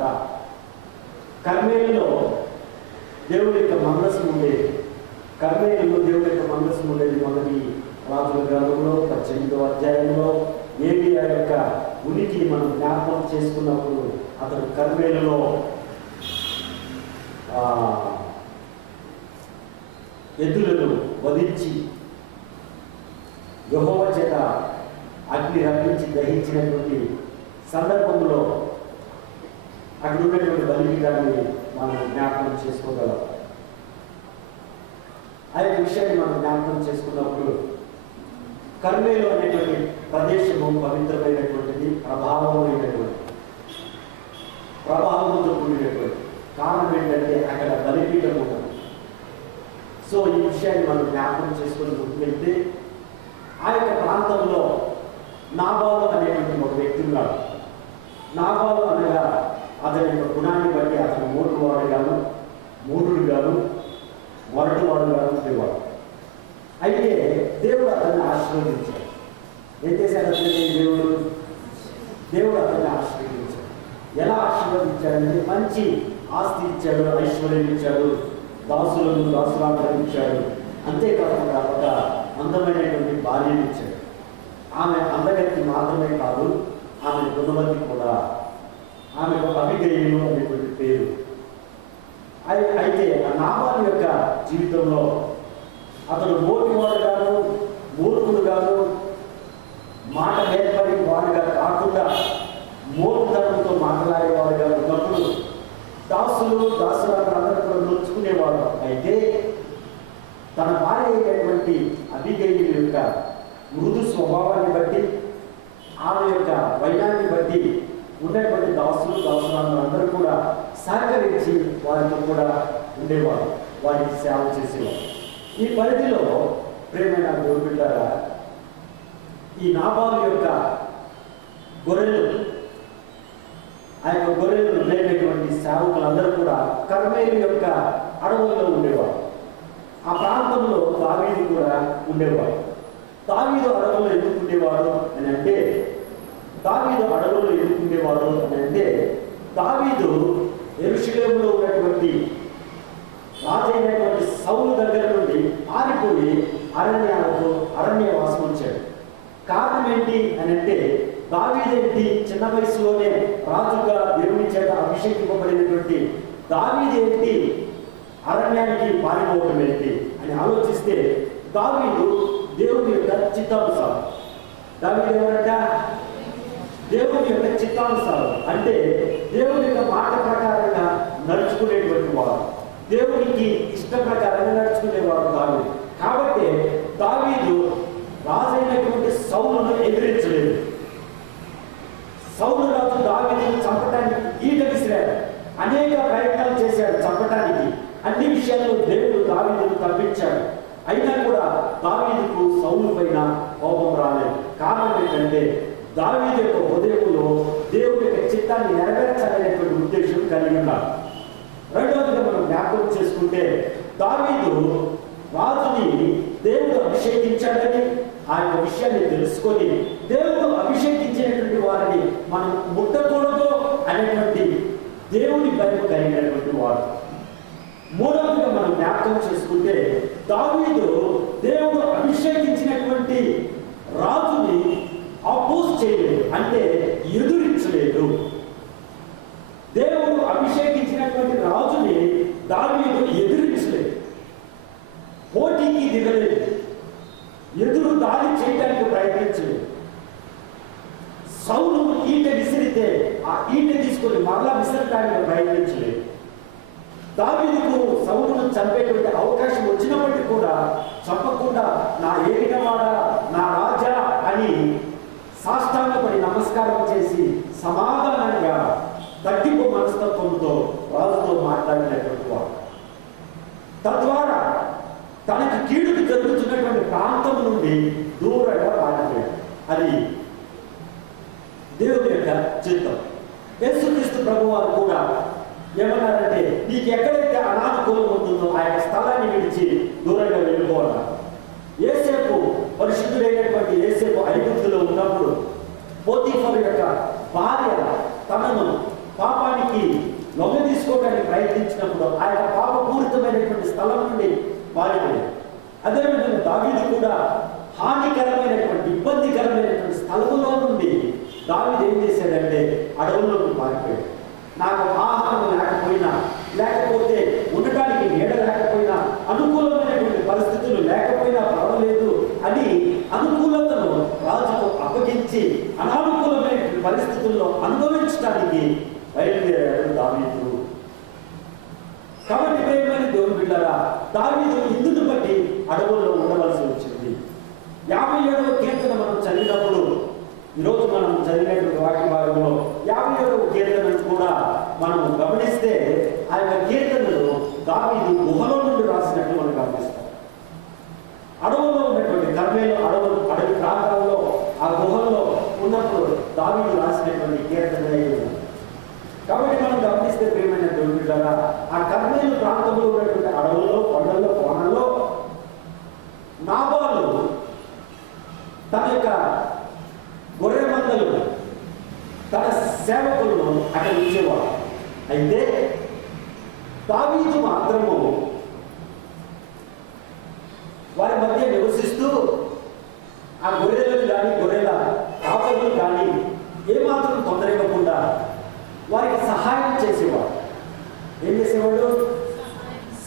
చోట కర్మేలులో దేవుడి యొక్క మందసం ఉండేది. కర్మేలులో దేవుడి యొక్క మందసం ఉండేది. మొదటి రాజుల గ్రంథంలో 18వ అధ్యాయంలో ఏలియా యొక్క ఉనికిని మనం జ్ఞాపకం చేసుకున్నప్పుడు అతడు కర్మేలులో ఎద్దులను వధించి యెహోవా చేత అగ్ని రప్పించి దహించినటువంటి సందర్భంలో అక్కడ ఉన్నటువంటి బలిపీఠాన్ని మనం జ్ఞాపకం చేసుకోగలం. ఆ యొక్క విషయాన్ని మనం జ్ఞాపకం చేసుకున్నప్పుడు కర్మేలు అనేటువంటి ప్రదేశము పవిత్రమైనటువంటిది, ప్రభావంతో కూడినటువంటి. కారణం ఏంటంటే అక్కడ బలిపీఠం ఉన్నది. సో ఈ విషయాన్ని మనం జ్ఞాపకం చేసుకుని గుర్తుపెడితే ఆ యొక్క ప్రాంతంలో నాబాలు అనేటువంటి ఒక వ్యక్తి ఉన్నాడు. నాబాలు అనగా అతని యొక్క గుణాన్ని బట్టి అతను మూడువాడు గాను, మూఢుడు గాను, మొరటువాడు గాను ఉండేవాడు. అయితే దేవుడు అతన్ని ఆశీర్వదించాడు. ఏం చేశాడు అతన్ని దేవుడు అతన్ని ఆశీర్వదించాడు. ఎలా ఆశీర్వదించాడంటే మంచి ఆస్తి ఇచ్చాడు, ఐశ్వర్యం ఇచ్చాడు, దాసురాలను ఇచ్చాడు. అంతేకాకుండా ఒక అందమైనటువంటి భార్యను ఇచ్చాడు. ఆమె అందగతి మాత్రమే కాదు, ఆమె గుణవతి కూడా. ఆమె ఒక అబిగయీలు అనేటువంటి పేరు. అయితే ఆ నాబాలు యొక్క జీవితంలో అతడు మోటివాడు గాను, మూర్ఖుడు గాను, మాట నేర్పడి వాడుగా కాకుండా మూర్ఖతనంతో మాట్లాడేవాడుగా ఉన్నప్పుడు దాసురాలను అందరూ కూడా నొచ్చుకునేవాడు. అయితే తన భార్య అయినటువంటి అబిగయీలు యొక్క మృదు స్వభావాన్ని బట్టి, ఆమె యొక్క వైనాన్ని బట్టి ఉన్నటువంటి దాసురాలను అందరూ కూడా సహకరించి వారితో కూడా ఉండేవాడు, వారికి సేవ చేసేవాడు. ఈ పరిధిలో ప్రేమైన దేవుని బిడ్డలారా, ఈ నాబాలు యొక్క గొర్రెలు, ఆ యొక్క గొర్రెలు లేనటువంటి సేవకులందరూ కూడా కర్మేలు యొక్క అడవుల్లో ఉండేవాడు. ఆ ప్రాంతంలో దావీదు కూడా ఉండేవాడు. దావీదు అడవుల్లో ఎందుకు ఉండేవాడు అని అంటే దావీదు యెరూషలేములో ఉన్నటువంటి రాజైనటువంటి సౌలు దగ్గర నుండి పారిపోయి అరణ్యవాసం వచ్చాడు. కారణం ఏంటి అని అంటే దావీదేంటి చిన్న వయసులోనే రాజుగా దేవుని చేత అభిషేకింపబడినటువంటి దావీదేంటి అరణ్యానికి పారిపోవడం ఏంటి అని ఆలోచిస్తే దావీదు దేవుని యొక్క చిత్తానుసారం. దావీదు ఎవరంట? దేవుని యొక్క చిత్తానుసారం అంటే దేవుని యొక్క మాట ప్రకారంగా నడుచుకునేటువంటి వాడు, దేవునికి ఇష్ట ప్రకారంగా నడుచుకునేవాడు దావీదు. కాబట్టి దావీదు రాజైనటువంటి సౌలును ఎదిరించలేదు. సౌలు రాజు దావీదును చంపడానికి ఈట విసిరాడు, అనేక ప్రయత్నాలు చేశాడు చంపడానికి. అన్ని విషయాల్లో దేవుడు దావీదును తప్పించాడు. అయినా కూడా దావీదుకు సౌలు పైన కోపం రాలేదు. కారణం ఏంటంటే దావీదు యొక్క హృదయంలో దేవుడి యొక్క చిత్తాన్ని నెరవేర్చాలనేటువంటి ఉద్దేశం కలిగి ఉన్నాడు. రెండవదిగా మనం జ్ఞాపకం చేసుకుంటే దావీదు రాజుని దేవుడు అభిషేకించాడని ఆ యొక్క విషయాన్ని తెలుసుకొని దేవుడు అభిషేకించినటువంటి వారిని మనం ముట్టకూడదు అనేటువంటి దేవుని భయం కలిగినటువంటి వాడు. మూడవదిగా మనం జ్ఞాపకం చేసుకుంటే దావీదు దేవుడు అభిషేకించినటువంటి రాజుని అపోజ్ చేయలేదు, అంటే ఎదురించలేదు. దేవుడు అభిషేకించినటువంటి రాజుని దావీదు ఎదిరించలేదు, పోటీకి దిగలేదు, ఎదురు దాడి చేయడానికి ప్రయత్నించలేదు. సౌలు ఈట విసిరితే ఆ ఈట తీసుకొని మరలా విసరడానికి ప్రయత్నించలేదు. దావీదుకు సౌలును చంపేటువంటి అవకాశం వచ్చినప్పటికీ కూడా చంపకుండా నా ఏలినవాడా, నా రాజా అని సాష్టాంగపడి నమస్కారం చేసి సమాధానంగా తగ్గింపు మనస్తత్వంతో రాజుతో మాట్లాడినటువంటి వాడు. తద్వారా తనకి కీడుకు జరుగుతున్నటువంటి ప్రాంతం నుండి దూరంగా పారిపోయాడు. అది దేవుని యొక్క చిత్తం. యేసుక్రీస్తు ప్రభువారు కూడా ఏమన్నారంటే నీకు ఎక్కడైతే అనానుకూలం ఉంటుందో ఆ యొక్క స్థలాన్ని విడిచి దూరంగా వెళ్ళిపోవాలి. యేసేపు పరిశుద్ధుడైనటువంటి యేసేపు ఐగుప్తులో ఉన్నప్పుడు పోతీఫరు యొక్క భార్య తనను పాపానికి హానికరమైనటువంటి స్థలం నుండి పారిపోయాడు. అదేవిధంగా దావీదు కూడా హానికరమైనటువంటి ఇబ్బందికరమైనటువంటి స్థలములో నుండి దావీదు ఏం చేశాడంటే అడవుల్లోకి పారిపోయాడు. నాకు ఆహారం లేకపోయినా, లేకపోతే ఉండటానికి నీడ లేకపోయినా, అనుకూలమైనటువంటి పరిస్థితులు లేకపోయినా పర్వాలేదు అని అనుకూలతను రాజుకు అప్పగించి అనానుకూలమైనటువంటి పరిస్థితుల్లో అనుభవించడానికి బయలుదేరాడు దావీదు. కాబట్టి ప్రియమైన దేవుని బిడ్డలారా, దావీదు ఇందును బట్టి అడవుల్లో ఉండవలసి వచ్చింది. 57వ కీర్తన మనం చదివినప్పుడు, ఈరోజు మనం చదివినటువంటి వాక్య భాగంలో 57వ కీర్తనను కూడా మనం గమనిస్తే ఆ యొక్క కీర్తనలు దావీదు గుహలో నుండి రాసినట్లు మనం గమనిస్తాం. అడవుల్లో ఉన్నటువంటి కర్మేలు అడవి ప్రాంతాల్లో ఆ గుహల్లో ఉన్నప్పుడు దావీదు రాసినటువంటి కీర్తన. కాబట్టి మనం గమనిస్తే ప్రియమైన దేవుని బిడ్డలారా, ఆ కర్మేలు ప్రాంతంలో ఉన్నటువంటి అడవుల్లో, కొండల్లో, కోణల్లో నాబాలు తన యొక్క గొర్రె మందలు, తన సేవకులను అక్కడ ఉంచేవాడు. అయితే దావీదు మాత్రము వారి మధ్య నివసిస్తూ ఆ గొర్రెలను కానీ, గొర్రెల కాపరులు కానీ ఏమాత్రం తొందర ఇవ్వకుండా వారికి సహాయం చేసేవాడు. ఏం చేసేవాడు?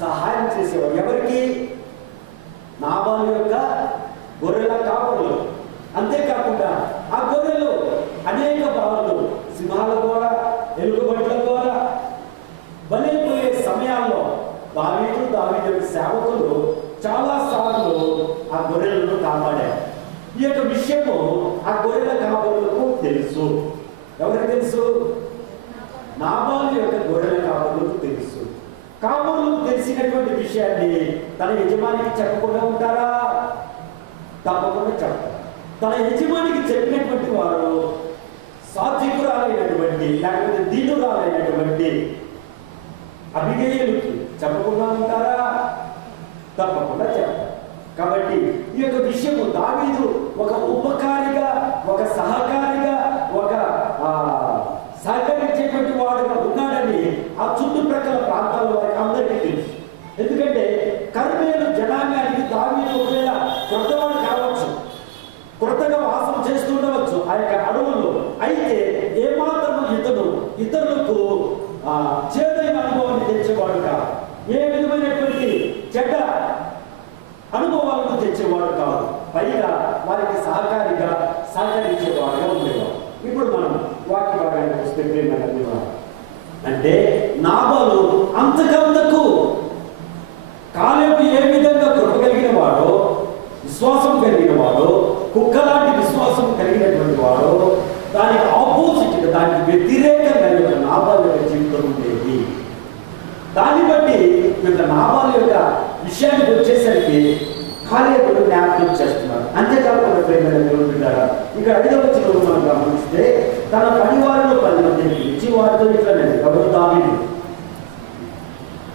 సహాయం చేసేవాడు. ఎవరికి? నాబాలు యొక్క గొర్రెల కాపరులు. అంతేకాకుండా ఆ గొర్రెలు అనేక బాధలు, సింహాల ద్వారా, ఎలుగుబంట్ల ద్వారా బలైపోయే సమయాల్లో దావీదు సేవకులు చాలా సార్లు ఆ గొర్రెలను కాపాడారు. ఈ యొక్క విషయము ఆ గొర్రెల కాపరులకు తెలుసు. ఎవరికి తెలుసు? నాబాలు యొక్క గొర్రెల కాపరులకు తెలుసు. కాపరులకు తెలిసినటువంటి విషయాన్ని తన యజమానికి చెప్పకుండా ఉంటారా? తప్పకుండా చెప్తారు. తన యజమానికి చెప్పినటువంటి వారు సాత్వికురాలైనటువంటి, లేకపోతే దీనురాలైనటువంటి అబిగయీలుకి చెప్పకుండా ఉంటారా? తప్పకుండా చెప్తారు. కాబట్టి ఈ యొక్క విషయము దావీదు ఒక ఉపకారిగా, ఒక సహకారిగా, ఒక సహకరించేటువంటి వాడుగా ఉన్నాడని ఆ చుట్టుప్రక్కల ప్రాంతాల వారికి అందరికీ తెలుసు. ఎందుకంటే కర్మేలు జనాంగానికి దావీదు ఒకవేళ కొత్తవాడు కావచ్చు, కొత్తగా వాసం చేస్తుండవచ్చు ఆ యొక్క అడవుల్లో. అయితే ఏమాత్రం ఇతరులకు చేదైన అనుభవాన్ని తెచ్చేవాడు కాదు, ఏ విధమైనటువంటి చెడ్డ అనుభవాలను తెచ్చేవాడు కాదు. పైగా వారికి సహకారిగా సహకరించేవాడుగా ఉండేవాడు. ఇప్పుడు మనం వాక్య భాగానికి వస్తే అంటే నాబాలు అంతకంతకు కాలేబు ఏ విధంగా కృప కలిగిన వాడో, విశ్వాసం కలిగిన వాడో, కుక్కలాంటి విశ్వాసం కలిగినటువంటి వాడు, దానికి ఆపోజిట్, దానికి వ్యతిరేకంగా నాబాలు యొక్క జీవితం ఉండేది. దాన్ని బట్టి నాబాలు యొక్క విషయానికి వచ్చేసరికి కాలేబును జ్ఞాపకం చేస్తున్నారు. అంతేకాకుండా ప్రేమైన దేవుని బిడ్డలారా, ఇక్కడ 5వ వచనంలో మనం గమనిస్తే తన పనివారిలో 10 మందిని పిలిచి వారితో ఇట్లనేది, ఎవరు? దావీదు,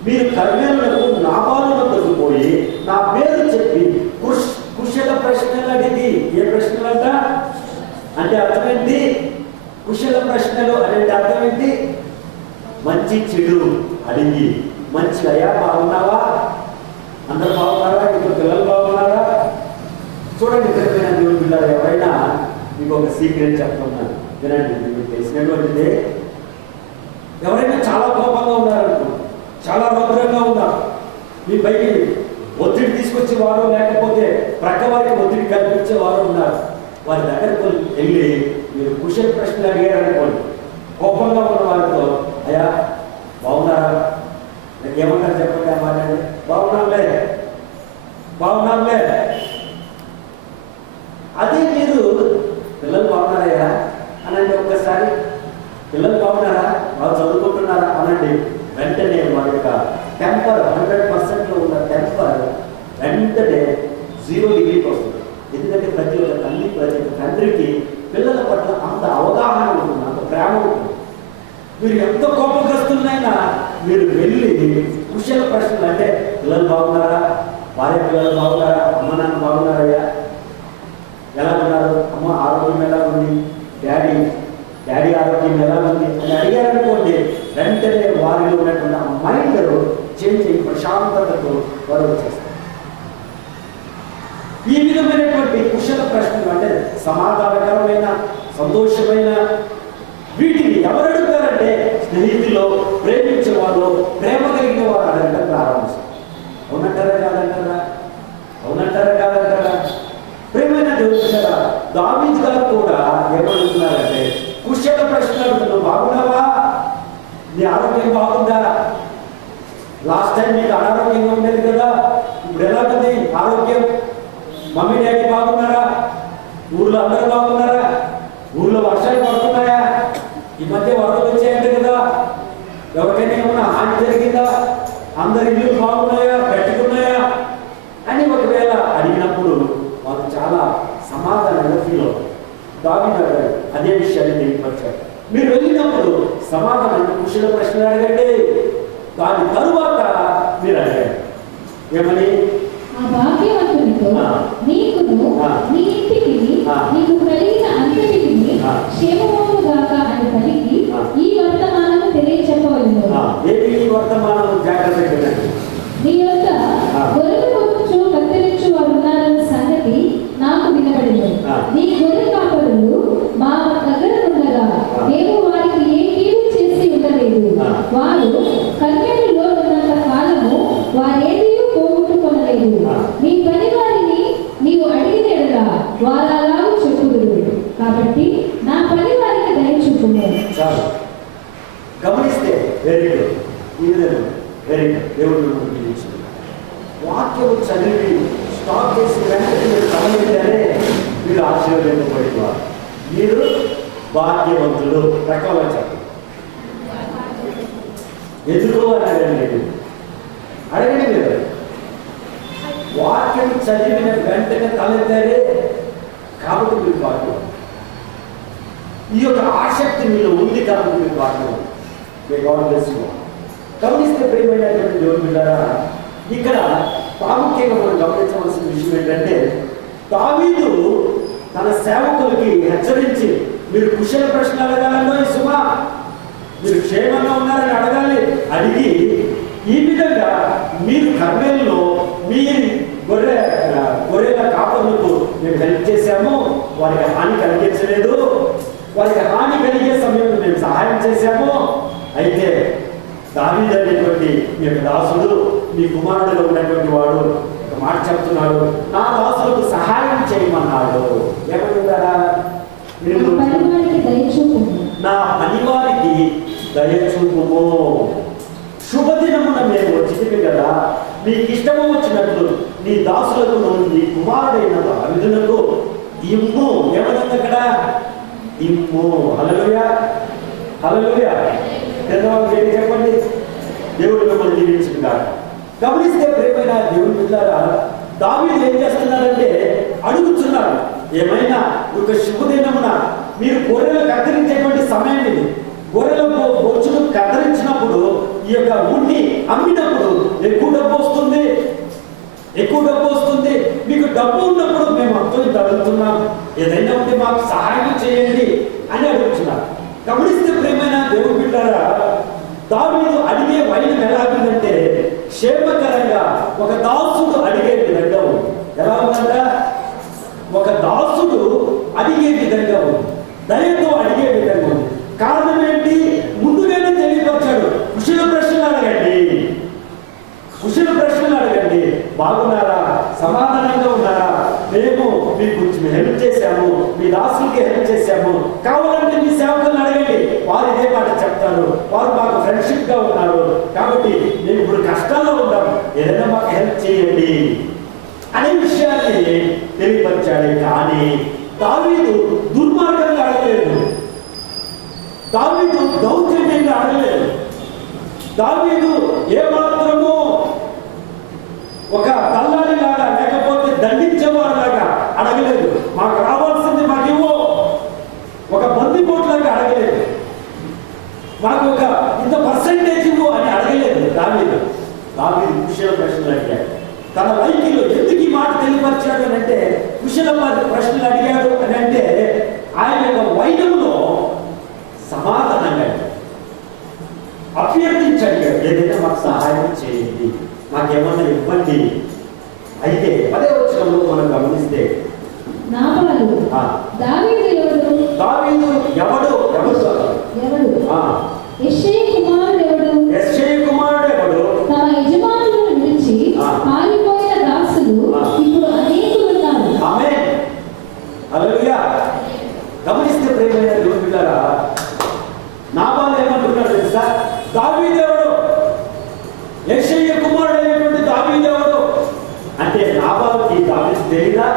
మీరు కర్మేలులకు నాబాలు వద్దకు పోయి నా పేరు చెప్పి కుశల ప్రశ్నలు అడిగి. ఏ ప్రశ్నలు అంట అంటే అర్థం ఏంటి? కుశల ప్రశ్నలు అంటే అర్థం ఏంటి? మంచి చెడు అడిగి, మంచి అయ్యా బాగున్నావా, అందరు బాగున్నారా, ఇప్పుడు పిల్లలు బాగున్నారా? చూడండి ప్రియమైన దేవుని బిడ్డలారా, ఎవరైనా మీకు ఒక సీక్రెట్ చెప్తున్నాను వినండి. మీకు తెలిసినటువంటిదే, ఎవరైనా చాలా కోపంగా ఉన్నారనుకో, చాలా రౌద్రంగా ఉన్నారు, మీ పైకి ఒత్తిడి తీసుకొచ్చే వారు, లేకపోతే ప్రక్క వారికి ఒత్తిడి కల్పించే వారు ఉన్నారు. వారి దగ్గరకు వెళ్ళి మీరు కుశల ప్రశ్నలు అడిగారనుకోండి, కోపంగా ఉన్న వారితో, అయ్యా బాగున్నారా, నాకు ఏమంటారు చెప్పండి, మాట్లాడి బాగున్నాంలే బాగున్నాంలే. అదే మీరు పిల్లలు బాగున్నారయ్యా అనండి, ఒక్కసారి పిల్లలు బాగున్నారా, వాళ్ళు చదువుకుంటున్నారా అనండి. వెంటనే వారి యొక్క టెంపర్ 100% ఉన్న టెంపర్ వెంటనే 0 డిగ్రీకి వస్తుంది. ఎందుకంటే ప్రతి ఒక్క తల్లి, ప్రతి ఒక్క తండ్రికి పిల్లల పట్ల అంత అవగాహన ఉంటుంది, అంత ప్రేమ ఉంటుంది. మీరు ఎంత కోపగ్రస్తులైనా మీరు వెళ్ళి కుశల ప్రశ్నలు అంటే, పిల్లలు బాగున్నారా, భార్య పిల్లలు బాగున్నారా, అమ్మ నాన్న బాగున్నారయ్యా, ఎలా ఉన్నారు, అమ్మ ఆరోగ్యం ఎలా ఉంది, డాడీ ఆరోగ్యం ఎలా ఉంది అని అడిగారనుకోండి, వెంటనే వారిలో ఉన్నటువంటి ఆ మైండ్ చేంజ్ అయ్యి ప్రశాంతతతో వారు వచ్చేస్తారు. ఈ విధమైనటువంటి కుశల ప్రశ్నలు అంటే సమాధానకరమైన, సంతోషమైన వీటిని ఎవరు అడుగుతారంటే స్నేహితులు, ప్రేమించే వాళ్ళు, ప్రేమ కలిగిన వారు అడగడం ప్రారంభిస్తారు. అవునంటారా కాదంటారా? అవునంటారా కాదంటారా? ప్రేమైన దేవుడు కదా, దావీదు గారు కూడా ఏమడుగుతున్నారంటే కుశల ప్రశ్న అడుగుతున్నావు. బాగున్నావా? నీ ఆరోగ్యం బాగుందా? లాస్ట్ టైం నీకు అనారోగ్యంగా ఉండేది కదా, ఇప్పుడు ఎలా ఉంది ఆరోగ్యం? మమ్మీ డాడీ బాగున్నారా? ఊర్లో అందరూ బాగున్నారా? ఊర్లో వర్షాలు పడుతున్నాయా? ఈ మధ్య వరదలు వచ్చాయంటే కదా, ఎవరికైనా ఏమన్నా హాని జరిగిందా? అందరి ఇల్లు బాగున్నాయా, పెట్టుకున్నాయా అని ఒకవేళ అడిగినప్పుడు వాళ్ళు చాలా సమాధానంగా ఫీల్ అవుతారు. దావీదు గారు అదే విషయాన్ని తెలియపరిచారు. మీరు వెళ్ళినప్పుడు సమాధానం కుశల ప్రశ్నలు అడగండి, దాని తరువాత మీరు అడగండి. ఏమని? నీకును నీ ఇంటికి నీకు కలిగిన అంతటికి క్షేమముగాక అని పలికి ఈ వర్తమానము తెలియచెప్పవలెను. ఏమి వర్తమానం? జాగ్రత్తగా నీ యొక్క గొర్రెలు కొనుచు కత్తిరించు వారు ఉన్నారన్న సంగతి నాకు వినబడింది. నీ గొర్రె కాపరులు మా దగ్గర ఉండగా మేము వారికి ఏ కీడు చేసి ఉండలేదు. వారు కన్యకలో ఉన్నంత కాలము వారేది పోగొట్టుకొనలేదు. నీ పని వారిని నీవు అడిగినట్లుగా వారు అలాగూ చెప్పుదురు. కాబట్టి నా పని వారికి దయచూపుము. చాలు గమనిస్తే వెరీ గుడ్. ఈ విధంగా వెరీ గుడ్. దేవుడు వాక్యం చదివి స్టాప్ చేసి వెంటనే మీరు గమనించారే, మీరు ఆశీర్వదింపబడేవారు, మీరు భాగ్యవంతులు. రకాల చెప్పండి. ఎందుకు అని అడగండి, అడగండి. మీరు వాక్యం చదివిన వెంటనే తలెత్తారే కాబట్టి మీరు భాగ్యం. ఈ యొక్క ఆసక్తి మీలో ఉంది కాబట్టి మీరు భాగ్యం. గమనిస్తే ప్రియమైనటువంటి దేవుని బిడ్డలారా, ఇక్కడ ప్రాముఖ్యంగా మనం గమనించవలసిన విషయం ఏంటంటే, దావీదు తన సేవకులకి హెచ్చరించి మీరు కుశల ప్రశ్న అడగాలన్నో సుమా, మీరు క్షేమంగా ఉన్నారని అడగాలి. అడిగి ఈ విధంగా మీరు కర్మేల్లో మీ గొర్రెల కాపరులకు మేము హెల్ప్ చేశాము, వారికి హాని కలిగించలేదు, వారికి హాని కలిగే సమయంలో మేము సహాయం చేశాము. అయితే దావీదు అనేటువంటి మీ యొక్క దాసుడు, మీ కుమారుడుగా ఉన్నటువంటి వాడు ఒక మాట చెప్తున్నాడు, నా దాసులకు సహాయం చేయమన్నాడు. ఏమంటున్నారా? నా పనివారికి దయచూపుము. శుభదినమున మేము వచ్చింది కదా, నీకు ఇష్టము వచ్చినట్లు నీ దాసులకు నీ కుమారుడైన దావీదునకు ఇమ్ము. ఏమన్నది అక్కడ? ఇమ్ము. హల్లెలూయా, హల్లెలూయా. ఏంటి చెప్పండి? దేవుడు మిమ్మల్ని దీవించుకుంటారు. గమనిస్తే ప్రేమైన దేవుని బిడ్డలారా, దావీదు ఏం చేస్తున్నాడంటే అడుగుతున్నాడు, ఏమైనా ఒక శుభదినమున మీరు గొర్రెలు కత్తిరించేటువంటి సమయం ఇది. గొర్రెల బొచ్చును కత్తిరించినప్పుడు ఈ యొక్క ఉన్ని అమ్మినప్పుడు ఎక్కువ డబ్బు వస్తుంది, ఎక్కువ డబ్బు వస్తుంది. మీకు డబ్బు ఉన్నప్పుడు మేము అంతా ఇంత అడుగుతున్నాం, ఏదైనా ఉంటే మాకు సహాయం చేయండి అని అడుగుతున్నారు. గమనిస్తే ప్రేమైన దేవుని బిడ్డలారా, దావీదు అడిగే వైద్యం ఎలా ఉందంటే క్షేమకరంగా ఒక దాసుడు అడిగే విధంగా ఉంది. ఎలా ఉందంట? ఒక దాసుడు అడిగే విధంగా ఉంది, దయతో అడిగే విధంగా ఉంది. కారణం ఏంటి? ముందుగానే తెలియపరిచాడు, కుశల ప్రశ్నలు అడగండి, కుశల ప్రశ్నలు అడగండి. బాగున్నారా? సమాధానంగా ఉన్నారా? మేము మీకు హెల్ప్ చేశాము, మీ దాసులకి హెల్ప్ చేశాము, కావాలంటే మీ సేవకులను అడగండి, వారు ఇదే మాట చెప్తారు, వారు మాకు ఫ్రెండ్షిప్ గా ఉన్నారు, కాబట్టి మేము ఇప్పుడు కష్టాల్లో ఉన్నాం, ఏదైనా మాకు హెల్ప్ చేయండి అనే విషయాన్ని తెలియపరిచాడు. కానీ దావీదు దుర్మార్గంగా అడగలేదు, దావీదు దౌర్జన్యంగా అడగలేదు, దావీదు ఏమాత్రము ఒక దల్లాలి లాగా లేకపోతే దండించేవారిలాగా అడగలేదు. మాకు రావాల్సింది మాకు ఇవ్వు, ఒక బందిపోట్లాగా అడగలేదు, మాకు ఒక ఇంత పర్సెంటేజ్ ఇవ్వు అని అడగలేదు. దావీదు కుశల ప్రశ్నలు అడిగాడు. తన వైఖరిలో ఎందుకు ఈ మాట తెలియపరిచాడు అని అంటే, కుశల ప్రశ్నలు అడిగాడు అని అంటే ఆయన యొక్క వైద్యంలో సమాధానంగా అభ్యర్థించాడు, ఏదైనా మాకు సహాయం చేయండి, మాకేమన్నా ఇవ్వండి. అయితే 10వ వచనంలో మనం గమనిస్తే నాబాలు దావీదు ఎవడు? దావీదు ఎవడు? యెష్షయి కుమారుడు ఎవడు? యెష్షయి కుమారుడు ఎవడు? తమ యజమానులను విడిచి పారిపోయిన దాసులు ఇప్పుడు అనేకులున్నారు. ఆమేన్, హల్లెలూయా. గమనిస్తే ప్రియమైన దేవుని బిడ్డలారా, నాబాలు ఏమంటున్నాడు తెలుసా? దావీదు ఎవడు? యెష్షయి కుమారుడు అయినటువంటి దావీదు ఎవడు అంటే నాబాలుకి దావీదు తెలియదా?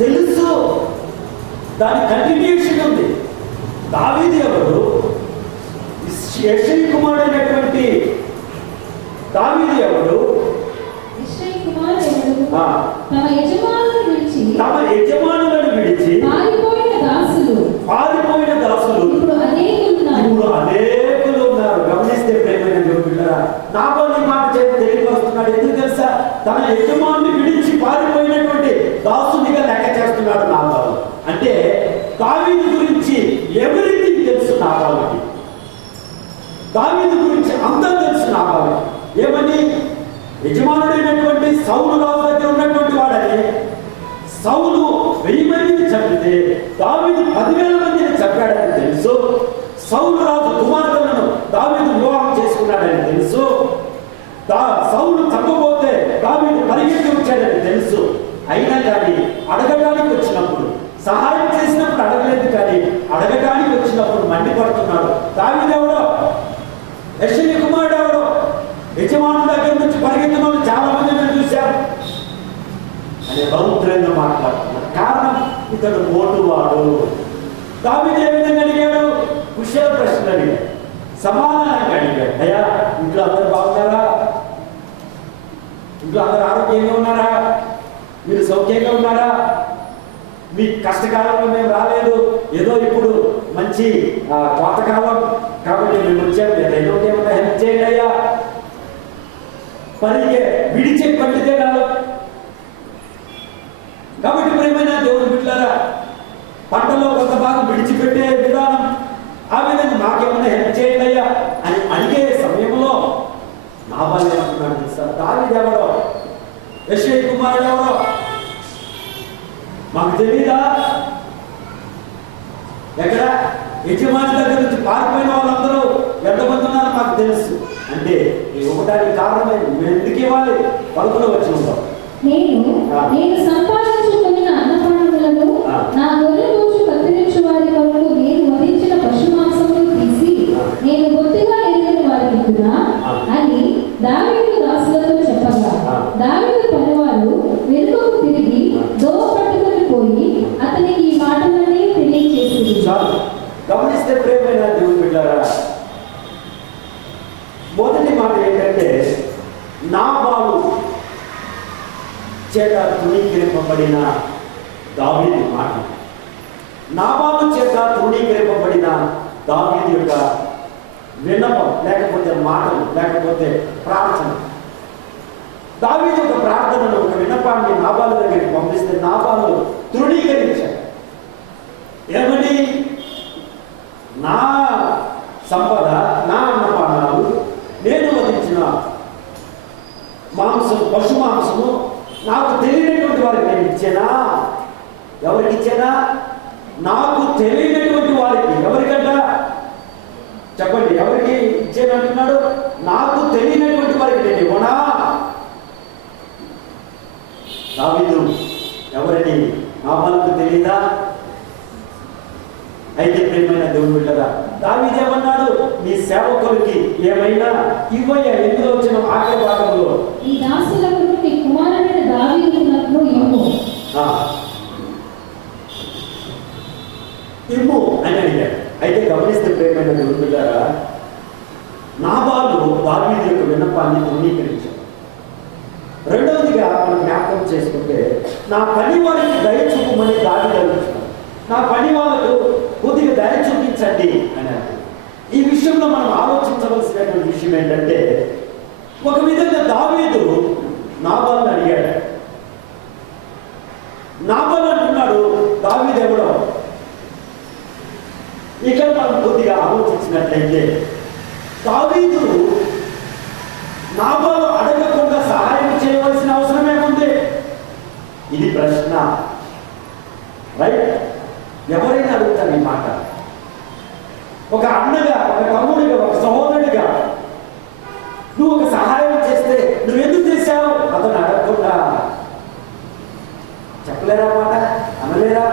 తెలుసు. దాని కంటిన్యూషన్ ఉంది. దావీదు ఎవరు? యెష్షయి కుమారుడు అయినటువంటి దావీదు ఎవరు? యెష్షయి కుమారుడు ఎవడు? తమ యజమానులను విడిచి పారిపోయిన దాసులు ఇప్పుడు అనేకులు ఉన్నారు. గమనిస్తే ప్రేమైన దేవుని బిడ్డలారా, నాబాలు ఈ మాట చేసి తెలియపరుస్తున్నాడు. ఎందుకు తెలుసా? తన యజమానుని విడిచి పారిపోయినటువంటి దాసునిగా లెక్క చేస్తున్నాడు నాబాలు. అంటే దావీదు గురించి ఎవరిథింగ్ తెలుసు నాబాలుకి. దావీదు గురించి అంతా తెలుసు నాబాలుకి. ఏమని? యజమానుడైనటువంటి సౌలు రాజు దగ్గర ఉన్నటువంటి వాడని. సౌలు 1000 మందిని చంపితే దావీదు 10,000 మందిని చంపాడని తెలుసు. సౌలు రాజు కుమార్తెలను దావీదు వివాహం చేసుకున్నాడని తెలుసు. సౌలు చంపబోతే దావీదు పరిగెత్తి వచ్చాడని తెలుసు. అయినా కానీ అడగడానికి వచ్చినప్పుడు, సహాయం చేసినప్పుడు అడగలేదు, కానీ అడగడానికి వచ్చినప్పుడు మండిపడుతున్నాడు. దావీదు ఎవడో? యెష్షయి కుమారుడు ఎవడో? యజమాను దగ్గర నుంచి పరిగెత్తిన వాళ్ళు చాలా మంది నేను చూశాను అనే రౌద్రంగా మాట్లాడుతున్నాడు. కారణం, ఇతడు మోటువాడు. దావీదు ఏ విధంగా అడిగాడు? కుశల ప్రశ్నలు అడిగాడు, సమాధానంగా అడిగాడు. అయ్యా, ఇంట్లో అందరూ బాగున్నారా? ఇంట్లో అందరూ ఆరోగ్యంగా ఉన్నారా? మీరు సౌఖ్యంగా ఉన్నారా? మీ కష్టకాలంలో మేము రాలేదు, ఏదో ఇప్పుడు మంచి కోతకాలం కాబట్టి మేము వచ్చాము. ఏదో ఏమన్నా హెల్ప్ చేయండి అయ్యా. పనికి విడిచే పండితే కాదు. కాబట్టి ప్రియమైన దేవుని బిడ్డలారా, పంటలో కొంత భాగం విడిచిపెట్టే విధానం, ఆ విధంగా మాకేమన్నా హెల్ప్ చేయండి అయ్యా అని అడిగే సమయంలో నాబాలు ఏమంటున్నాడు తెలుసా? దావీదు ఎవడో? యెష్షయి కుమారుడు ఎవడో? మాకు తెలీదా? ఎక్కడ? యజమాని దగ్గర నుంచి పారిపోయిన వాళ్ళందరూ ఎంతమంది ఉన్నారో మాకు తెలుసు. అంటే ఇవ్వడానికి కారణమే, మేము ఎందుకు ఇవ్వాలి? 11వ వచనంలో నేను సంపాదించుకున్న అన్నపానములను నా గొర్రె రోజు కత్తిరించు వారి కొరకు నేను వధించిన పశు మాంసమును తీసి నేను బొత్తిగా ఎరిగిన వారికి ఇద్దునా అని దావీదు దాసులతో చెప్పగా, దావీదు పనివారు వెనుకకు తిరిగి దోవ పట్టుకుని పోయి అతనికి ఈ మాటలన్నీ తెలియజేసింది. గమనిస్తే ప్రియమైన దేవుని బిడ్డలారా, మొదటి మాట ఏంటంటే నాబాలు చేత తృణీకరింపబడిన దావీదు మాట. నాబాలు చేత తృణీకరింపబడిన దావీదు యొక్క విన్నపం, లేకపోతే మాటలు, లేకపోతే ప్రార్థన. దావీదు ఒక ప్రార్థనను, ఒక విన్నపాన్ని నాబాలు దగ్గరికి పంపిస్తే నాబాలు తృణీకరించాడు. ఏమని? నా సంపద, నా అన్నపానాలు, నేను వధించిన మాంసం, పశు మాంసము నాకు తెలియనటువంటి వారికి నేను ఇచ్చానా? ఎవరికి ఇచ్చానా? నాకు తెలియనటువంటి వారికి. ఎవరికంట చెప్పండి, ఎవరికి ఇచ్చానంటున్నాడు? నాకు తెలియనటువంటి వారికి నేను ఇవ్వనా? దావీదు ఎవరని నాబాలుకు తెలియదా? అయితే ప్రియమైన దేవుని బిడ్డలారా, దావీదు ఏమన్నాడు? నీ సేవకులకి ఏమైనా ఇవ్వయ్యా. ఎందులో వచ్చిన ఆఖరి భాగంలో ఈ దాసులకు నీ కుమారుడైన దావీదునకు ఇమ్ము అని అడిగాడు. అయితే గమనిస్తే ప్రియమైన దేవుని బిడ్డలారా, నాబాలు దావీదు యొక్క విన్నపాన్ని తృణీకరించాడు. రెండవదిగా మనం జ్ఞాపకం చేసుకుంటే, నా పని వారికి దయ చూపమని దావీదు అడుగుతున్నాడు. నా పని వాళ్ళకు కొద్దిగా దయ చూపించండి అని అంటారు. ఈ విషయంలో మనం ఆలోచించవలసినటువంటి విషయం ఏంటంటే, ఒక విధంగా దావీదు నాబాలుని అడిగాడు. నాబాలు అంటున్నాడు దావీదు ఎవడో? ఇక్కడ మనం కొద్దిగా ఆలోచించినట్లయితే దావీదు నాబాలు అడగకుండా సహాయం చేయవలసిన అవసరమే ఉంది? ఇది ప్రశ్న. రైట్? ఎవరైనా అడుగుతారు ఈ మాట. ఒక అన్నగా, ఒక తమ్ముడిగా, ఒక సహోదరుడిగా నువ్వు ఒక సహాయం చేస్తే నువ్వెందుకు చేశావు అతను అడగకుండా చెప్పలేరా మాట? అనలేరా?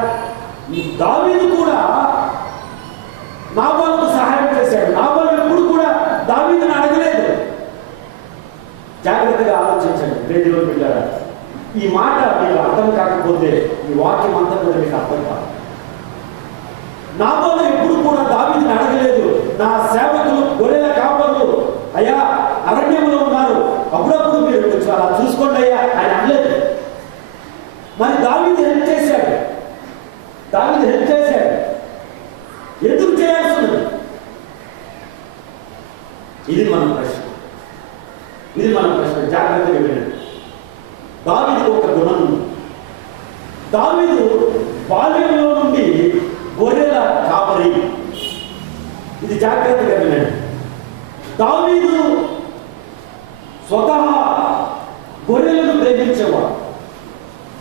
ఈ దావీదు కూడా నాబాలుకు సహాయం చేశాడు. నాబాలు ఎప్పుడు కూడా దావీదుని అడగలేదు. జాగ్రత్తగా ఆలోచించండి ప్రియమైన బిడ్డలారా. ఈ మాట మీకు అర్థం కాకపోతే ఈ వాక్యం అంతా కూడా మీకు అర్థం కాదు. నాబాలు ఎప్పుడు కూడా దావీదుని అడగలేదు, నా సేవకులు గొర్రెల కాపరులు అయ్యా అరణ్యంలో ఉన్నారు, అప్పుడప్పుడు మీరు కొంచెం అలా చూసుకోండి అయ్యా అని అనలేదు. మరి దావీదు హెల్ప్ చేశాడు. దావీదు హెల్ప్ చేశాడు. ఎందుకు చేయాల్సి ఉన్నది? ఇది మన ప్రశ్న. ఇది మన ప్రశ్న. జాగ్రత్తగా వినండి. దావీదు ఒక గుణం ఉంది. దావీదు బాల్యంలో నుండి గొర్రెల కాపరి. ఇది జాగ్రత్తగా వినండి. దావీదు స్వతహా గొర్రెలను ప్రేమించేవాడు.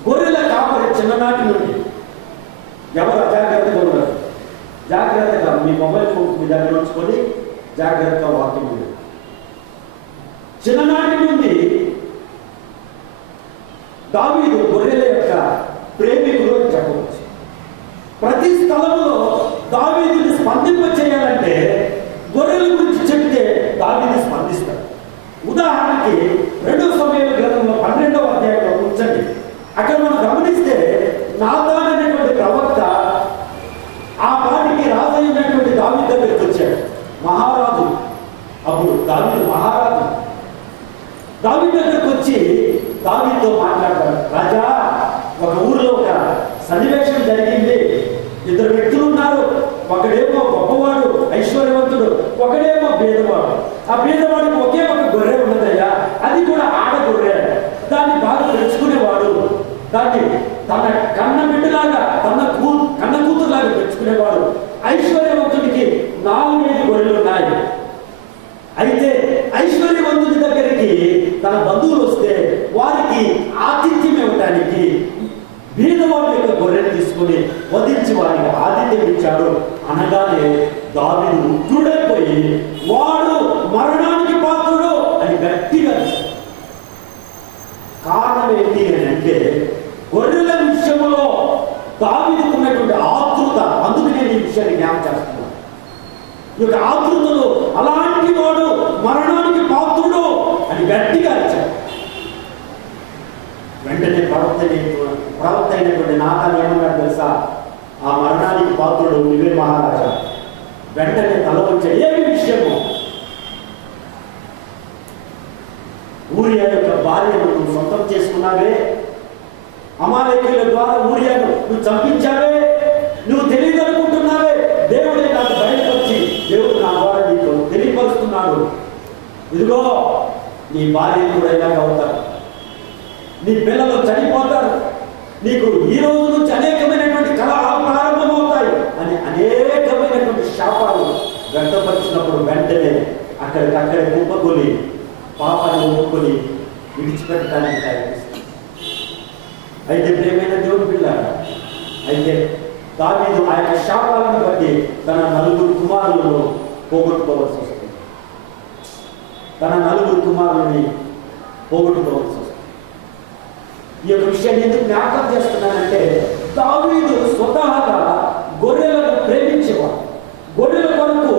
గొర్రెల కాపరి చిన్ననాటి నుండి. ఎవరు అజాగ్రత్తగా ఉన్నారు? జాగ్రత్తగా మీ మొబైల్ ఫోన్ మీ దగ్గర ఉంచుకొని జాగ్రత్తగా వాక్యం ఉంది. చిన్ననాటి నుండి దావీదు గొర్రెల యొక్క ప్రేమికులు అని చెప్పవచ్చు. ప్రతి స్థలంలో దావీదుని స్పందింప చేయాలంటే గొర్రెల గురించి చెప్తే దావీదు స్పందిస్తాడు. ఉదాహరణకి 2 సమూయేలు గ్రంథంలో 12వ అధ్యాయంలో ఉంచండి. అక్కడ మనం గమనిస్తే నాతాను అనేటువంటి ప్రవక్త ఆ పాటికి రాజు అయినటువంటి దావీదు దగ్గరికి వచ్చాడు. మహారాజు, అప్పుడు దావీదు మహారాజు. దావీదు దగ్గరికి వచ్చి దావీదుతో మాట్లాడతాడు. రాజా, ఒక ఊరిలో ఒక సన్నివేశం జరిగింది. 2 వ్యక్తులు ఉన్నారు. ఒకడేమో గొప్పవాడు, ఐశ్వర్యవంతుడు, ఒకడేమో పేదవాడు. ఆ పేదవాడికి ఒకే ఒక గొర్రె ఉన్నదయ్యా, అది కూడా ఆడ గొర్రె. దాన్ని బాగా పెంచుకునేవాడు. దాన్ని తన కన్న బిడ్డలాగా, కన్న కూతురులాగా పెంచుకునేవాడు. ఐశ్వర్యవంతుడికి 4-5 గొర్రెలు ఉన్నాయి. అయితే ఐశ్వర్యవంతుడి దగ్గరికి తన బంధువులు వస్తే వారికి ఆతిథ్యం ఇవ్వడానికి బీదవాడి యొక్క గొర్రెను తీసుకుని వధించి వారికి ఆతిథ్యం ఇచ్చాడు. అనగానే దావీదు ఉగ్రుడైపోయి వాడు మరణానికి పాత్రుడు అని గట్టిగా. కారణం ఏంటి అని అంటే గొర్రెల విషయంలో దావీదుకు ఉన్నటువంటి ఆతృత. అందుకు నేను ఈ విషయాన్ని జ్ఞాపకం చేస్తున్నాను. ఈ యొక్క ఆతృతలో అలాంటి వాడు మరణానికి పాత్రుడు అని గట్టిగా ఇచ్చాడు. వెంటనే ప్రవక్త అయినటువంటి నాతాను ఏమన్నాడు తెలుసా? ఆ మరణానికి పాత్రుడు నువ్వే మహారాజా. వెంటనే తల వచ్చాడు. ఏమి విషయము? ఊరియా యొక్క భార్యను నువ్వు సొంతం చేసుకున్నావే, అమాలేకీయుల ద్వారా ఊరియాను నువ్వు చంపించావే, నువ్వు తెలియదు అనుకుంటున్నావే. దేవుడే నాకు బయటకొచ్చి దేవుడు నా ద్వారా నీకు తెలియపరుస్తున్నాడు. ఇదిగో నీ భార్యను కూడా ఇలాగ అవుతారు, నీ పిల్లలు చనిపోతారు, నీకు ఈ రోజు నుంచి అనేకమైనటువంటి కలహాలు ప్రారంభమవుతాయి అని అనేకమైనటువంటి శాపాలు వ్యక్తపరిచినప్పుడు వెంటనే అక్కడికక్కడే కుప్పగొలి పాపాన్ని ఒప్పుకొని విడిచిపెట్టడానికి ప్రయత్నిస్తుంది. అయితే ప్రియమైన దేవుని పిల్లారా, అయితే దావీదు ఆ యొక్క శాపాలను బట్టి తన 4 కుమారులను పోగొట్టుకోవాల్సి వస్తుంది. తన 4 కుమారులని పోగొట్టుకోవాల్సి వస్తుంది. ఈ యొక్క విషయాన్ని ఎందుకు జ్ఞాపకం చేస్తున్నానంటే దావీదు స్వతహాగా గొర్రెలను ప్రేమించేవాడు. గొర్రెల కొరకు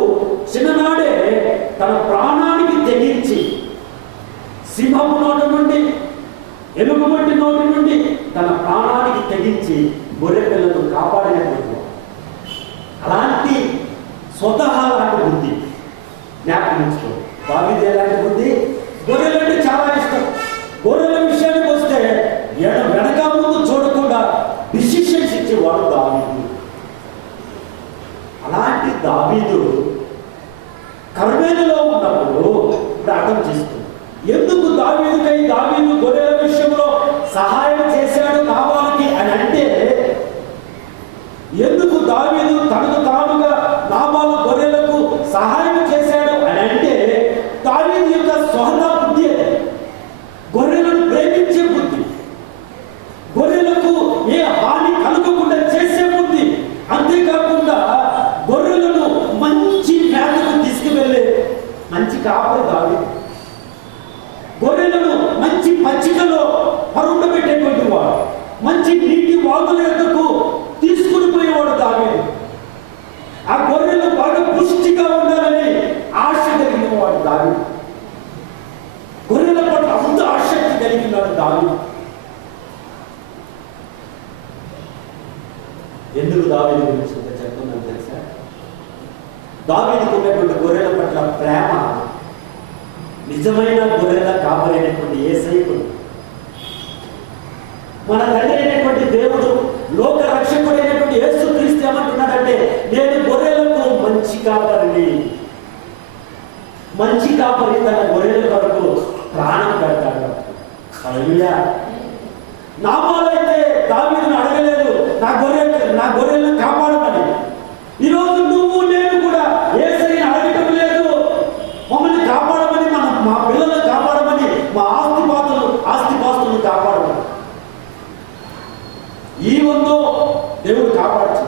చిన్ననాడే తన ప్రాణానికి తెగించి సింహపు నోటి నుండి, ఎలుగుబంటి నోటి నుండి తన ప్రాణానికి తెగించి గొర్రె పిల్లలను కాపాడినటువంటి అలాంటి స్వతహా లాంటి బుద్ధి జ్ఞాపకం. దావీదు ఎలాంటి బుద్ధి? గొర్రెలంటే చాలా ఇష్టం. గొర్రెల విషయానికి వస్తే వెనక ముందు చూడకుండా డిసిషన్స్ ఇచ్చేవాడు దావీదు. అలాంటి దావీదు కర్మేలులో ఉన్నప్పుడు ఇప్పుడు అర్థం చేస్తుంది ఎందుకు దావీదు గొర్రెల విషయంలో సహాయం చేశాడు నాబాలుకి అని అంటే, ఎందుకు దావీదు తనకు తానుగా నాబాలు గొర్రెలకు సహాయం చేశాడు అని అంటే దావీదు యొక్క స్వహత బుద్ధి కాపరి దావీదు. గొర్రెలను మంచి పచ్చికలో పరుండబెట్టేటువంటి వాడు, మంచి నీటి వాగుల యొద్దకు తీసుకుని పోయేవాడు దావీదు. ఆ గొర్రెలు బాగా పుష్టిగా ఉండాలని ఆశ కలిగిన వాడు దావీదు. గొర్రెల పట్ల అంత ఆసక్తి కలిగినాడు దావీదు. ఎందుకు దావీదు గురించి చెప్తున్నాను తెలుసా? దావీదుకు ఉన్నటువంటి గొర్రెల పట్ల ప్రేమ నిజమైన గొర్రెల కాపరైనటువంటి యేసయ్యకు, మన తండ్రి అయినటువంటి దేవుడు, లోక రక్షకుడైనటువంటి యేసుక్రీస్తు ఏమంటున్నాడంటే, నేను గొర్రెలకు మంచి కాపరిని. మంచి కాపరి తన గొర్రెల కొరకు ప్రాణం పెడతాడు. హల్లెలూయా. నామాలైతే దావీదును అడగలేదు నా గొర్రెలను కాపాడమని. ఈరోజు నువ్వు నేను కూడా యేసయ్యను అడగటం లేదు, మమ్మల్ని కాపాడమని, మా పిల్లలను కాపాడమని, మా ఆస్తిపాస్తులను కాపాడమని. ఈ వందో దేవుడు కాపాడుచు,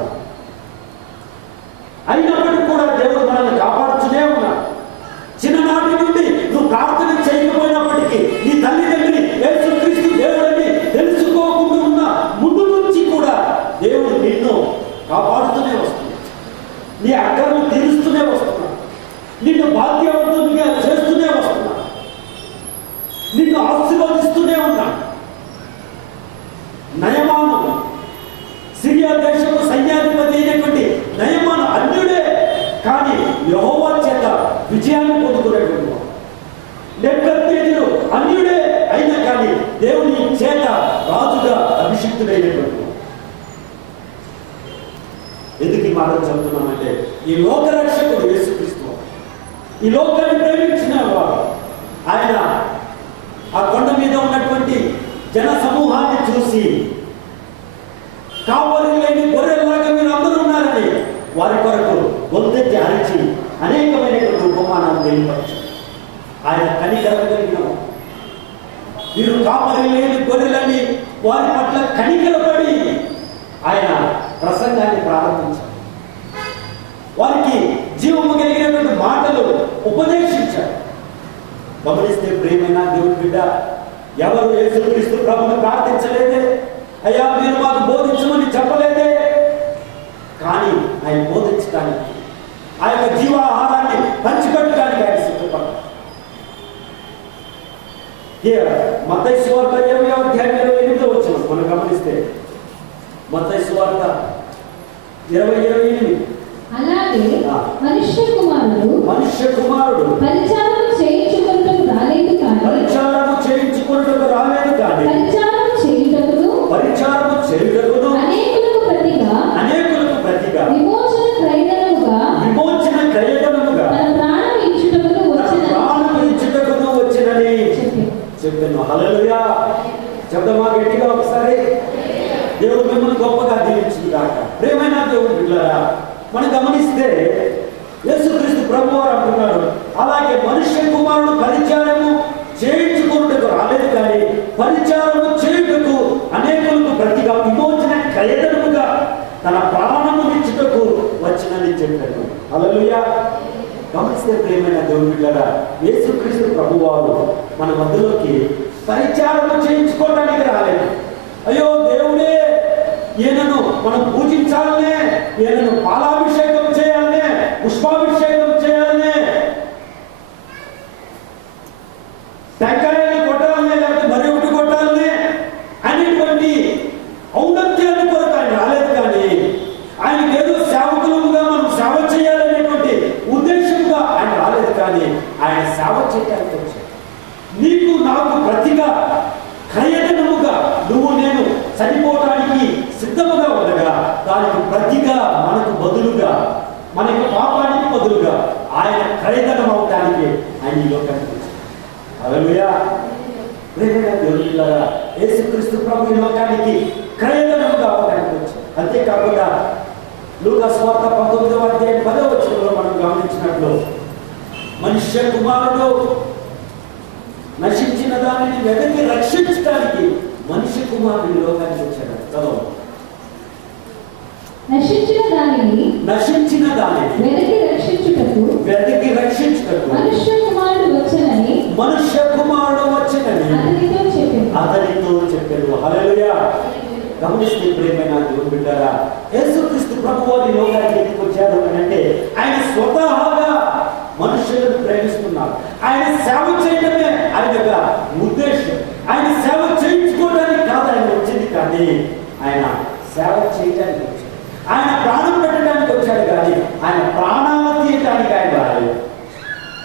అయినప్పటికీ కూడా దేవుడు మనల్ని కాపాడుతూనే ఉన్నాడు. చిన్ననాటి నుండి నువ్వు ప్రార్థన చేయకపోయినప్పటికీ, నీ తల్లిదండ్రులు యేసుక్రీస్తు దేవుడని తెలుసుకోకుండా ఉన్న ముందు నుంచి కూడా దేవుడు నిన్ను కాపాడుతూనే వస్తున్నాడు. నీ అక్కర్ను తీరుస్తూనే వస్తున్నాడు. నిన్ను భాగ్యవంతునిగా చేస్తూనే వస్తున్నాడు. నిన్ను ఆశీర్వదిస్తూనే ఉన్నాడు. నయమాను, సిరియా దేశపు సైన్యాధిపతి అయినటువంటి నయమాను అన్యుడే, కానీ యెహోవా చేత విజయాన్ని పొందుకునేటువంటి వాడు. నెబుకద్నెజరు అన్యుడే అయినా కానీ దేవుని చేత రాజుగా అభిషిక్తుడైనటువంటి వాడు. ఎందుకు ఈ మాట చెబుతున్నామంటే, ఈ లోక రక్షకుడు యేసుక్రీస్తు, ఈ లోకాన్ని ప్రేమించిన వాడు. ఆయన ఆ కొండ మీద ఉన్నటువంటి జన సమూహాన్ని చూసి, కాపరి లేని గొర్రెల్లాగా మీరు అందరూ ఉన్నారని వారి కొరకు గొంతెత్తి అరిచి అనేకమైనటువంటి ఉపమానాలు తెలియపరచు. ఆయన కనికరం కలిగిన, మీరు కాపరి లేని గొర్రెలని వారి పట్ల కనికరపడి ఆయన ప్రసంగాన్ని ప్రారంభించారు. వారికి జీవము కలిగినటువంటి మాటలు ఉపదేశించారు. గమనిస్తే ప్రియమైన దేవుని బిడ్డ, ఎవరు యేసుక్రీస్తు ప్రభువును ప్రార్థించలేదే, అయ్యా మీరు మాకు బోధించమని చెప్పలేదే, కానీ ఆయన బోధించడానికి, ఆ యొక్క జీవాహారాన్ని పంచిపెట్టడానికి ఆయన సిద్ధపడ్డారు. మత్తయి సువార్త 20వ అధ్యాయం 28వ వచనం మనం గమనిస్తే, మత్తయి సువార్త 20:28, అలాగే మనుష్య కుమారుడు పరిచారము చేయించుకొనుటకు రాలేదు కానీ పరిచారము చేయుటకును అనేకులకు ప్రతిగా విమోచన క్రయధనముగా తన ప్రాణం ఇచ్చుటకును వచ్చినని చెప్పాను. హల్లెలూయా. చెప్దామా గట్టిగా ఒకసారి? దేవుడు మిమ్మల్ని గొప్పగా దీవించింది కాక. ప్రియమైన దేవుడు బిడ్డలారా, మనం గమనిస్తే యేసుక్రీస్తు ప్రభువారు అంటున్నాడు, అలాగే మనుష్య కుమారుడు పరిచారము చేయించుకున్నట్టుకు రాలేదు కానీ పరిచారము చేయుటకు అనేకులకు ప్రతిగా విమోచన క్రయధనముగా తన ప్రాణము ఇచ్చుటకు వచ్చినని చెప్పాడు. హల్లెలూయా. గమనిస్తే ప్రియమైన దేవుని బిడ్డలారా, యేసుక్రీస్తు ప్రభువారు మన మధ్యలోకి పరిచారము చేయించుకోవడానికి రాలేదు. అయ్యో దేవుడే, ఈయనను మనం పూజించాలనే, ఈయనను పాలాభిషేకం చేయాలనే, పుష్పాభిషేకం చేయాలనే, టెంకాయలు కొట్టాలనే, లేకపోతే మరి ఒకటి కొట్టాలనే అనేటువంటి ఔన్నత్యాన్ని కొరకు ఆయన రాలేదు. కానీ ఆయనకి ఏదో సేవకులుగా మనం సేవ చేయాలనేటువంటి ఉద్దేశంగా ఆయన రాలేదు. కానీ ఆయన సేవ చేయడానికి వచ్చాడు. నీకు నాకు ప్రతిగా క్రయధనముగా నువ్వు నేను చనిపోవడానికి సిద్ధముగా ఉండగా, దానికి ప్రతిగా మనకు బదులుగా, మన యొక్క పాపానికి బదులుగా ఆయన క్రయధనం అవడానికి ఆయన ఈ లోకానికి వచ్చాడు. హల్లెలూయా. ప్రియమైన దేవుని బిడ్డలారా, యేసుక్రీస్తు ప్రభు ఈ లోకానికి క్రయధనముగా అవడానికి వచ్చాడు. అంతేకాకుండా లూకా సువార్త 19వ అధ్యాయం 10వ వచనంలో మనం గమనించినట్లు, మనుష్య కుమారుడు నశించిన దానిని వెతికి రక్షించడానికి మనిషి కుమారుడు లోకానికి వచ్చాడు. చదవ. నశించిన దానిని వెతికి రక్షించుటకు మనుష్య కుమారుడు అతనితో చెప్పాడు. హల్లెలూయా. గమనిస్తే ప్రేమైన దేవుని బిడ్డలారా, యేసుక్రీస్తు ప్రభువు ఈ లోకానికి ఎందుకు వచ్చాడు అని అంటే ఆయన స్వతహాగా మనుషులను ప్రేమిస్తున్నారు. ఆయన సేవ చేయడమే ఆయన యొక్క ఉద్దేశం. ఆయన సేవ చేయించుకోవడానికి కాదు ఆయన వచ్చింది, కానీ ఆయన సేవ చేయడానికి వచ్చాడు. ఆయన ప్రాణం పెట్టడానికి వచ్చాడు, కానీ ఆయన ప్రాణాలు తీయటానికి ఆయన రాలేదు.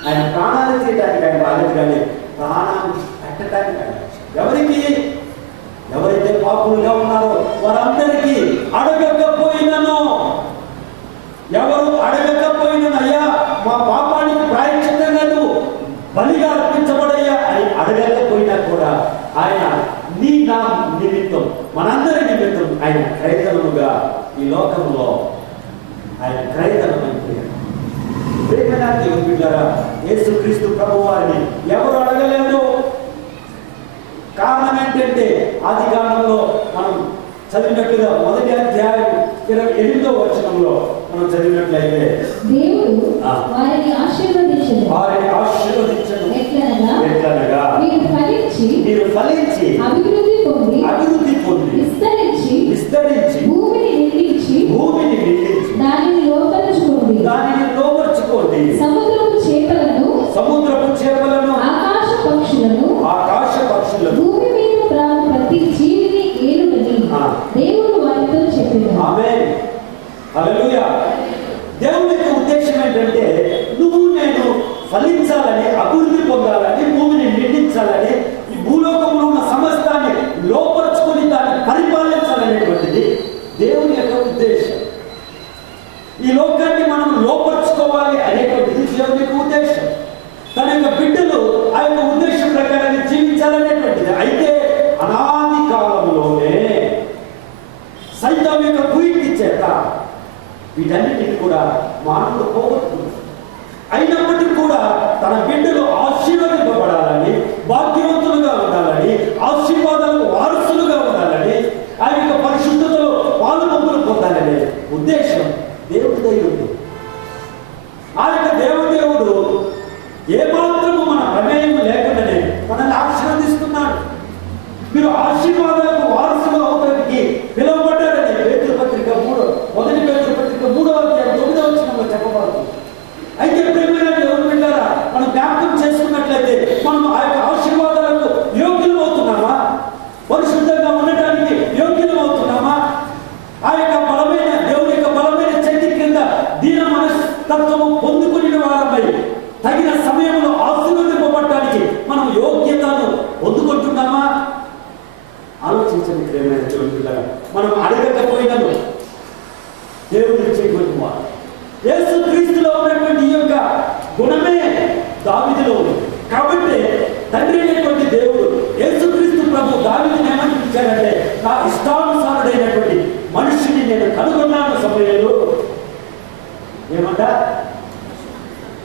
ఆయన ప్రాణాలు తీయటానికి ఆయన రాలేదు, కానీ ప్రాణాలు పెట్టడానికి ఆయన వచ్చాడు. ఎవరికి? ఎవరైతే పాపులుగా ఉన్నారో వారందరికీ. అడగకపోయినను, ఎవరు అడగకపోయినను, అయ్యా మా పాపానికి ప్రాయశ్చిత్తంగా నువ్వు బలిగా అర్పించబడయ్యా అని అడగకపోయినా కూడా ఆయన నా నిమిత్తం, మనందరి నిమిత్తం ఆయన క్రైతనముగా ఈ లోకంలో ఆయన క్రైతనమైపోయాడు. ప్రేమగా దేవుని బిడ్డలారా, యేసుక్రీస్తు ప్రభువు వారిని ఎవరు అడగలేదు. కారణం ఏంటంటే ఆది కాలంలో మనం చదివినట్లుగా 1వ అధ్యాయం 28వ వచనంలో మనం చదివినట్లయితే దేవుడు వారిని ఆశీర్వదించెను. ఎట్లనగా మీరు ఫలించి అభివృద్ధి పొంది విస్తరించి భూమిని నిండించి దానిని లోపరుచుకోండి. సముద్రపు చేపలను ఆకాశ పక్షులను భూమి మీద ప్రతి జీవిని ఏలునని దేవుడు వారితో చెప్పాడు. ఆమేన్. హల్లెలూయా. దేవుని యొక్క ఉద్దేశం ఏంటంటే నువ్వు నేను ఫలించాలని, అభివృద్ధి పొందాలని, భూమిని నిండించాలని, ఈ భూలోకంలో ఉన్న సమస్తాన్ని లోపరుచుకొని దాన్ని పరిపాలించాలనేటువంటిది దేవుని యొక్క ఉద్దేశం. ఈ లోకాన్ని మనం లోపరుచుకోవాలి అనేటువంటిది దేవుని యొక్క ఉద్దేశం. తన యొక్క బిడ్డలు ఆ యొక్క ఉద్దేశం ప్రకారంగా జీవించాలనేటువంటిది. అయితే అనాది కాలంలోనే సైతం యొక్క కుయుక్తి చేత వీటన్నిటిని కూడా మానవుడు పోగొట్టుకున్నాడు. అయినప్పటికీ కూడా తన బిడ్డలు ఆశీర్వదింపబడాలని, భాగ్యవంతులుగా ఉండాలని, ఆశీర్వాదాలకు వారసులుగా ఉండాలని, ఆ యొక్క పరిశుద్ధతలో పాలుపంపులు పొందాలనే ఉద్దేశం దేవుడి ఉంది. ఆ యొక్క దేవుడు ఏమాత్రము మన ప్రమేయం లేకుండానే మనల్ని ఆశీర్వదిస్తున్నాడు. మీరు ఆశీర్వాదాలకు వారసులు అవడానికి పిలువబడ్డారని పేతురు పత్రిక 1 పేతురు పత్రిక 3వ అధ్యాయం 9వ వచనంలో చెప్పబడుతుంది. అయితే ప్రియమైన దేవుని బిడ్డలారా, మనం జ్ఞాపకం చేసుకున్నట్లయితే మనం ఆ యొక్క ఆశీర్వాదాలకు యోగ్యులం అవుతున్నామా? పరిశుద్ధంగా ఉండటానికి యోగ్యులం అవుతున్నామా? ఆ యొక్క బలమైన దేవుని యొక్క బలమైన శక్తి కింద దీన మనస్తత్వము పొందుకుని వారమై తగిన సమయంలో ఆశీర్వదింపబడటానికి మనం యోగ్యతను పొందుకుంటున్నామా? ఆలోచించండి ప్రియమైన దేవుని బిడ్డలారా. మనం అడగకపోయినను దేవుడు ఇచ్చేటువంటి వారు. యేసుక్రీస్తులో ఉన్నటువంటి ఈ యొక్క గుణమే దావీదులో ఉంది. కాబట్టి తండ్రి అయినటువంటి దేవుడు యేసుక్రీస్తు ప్రభు దావీదుని ఏమని పిలిచాడంటే, నా ఇష్టానుసారుడైనటువంటి మనిషిని నేను కనుగొన్నాను సమయంలో. ఏమంట?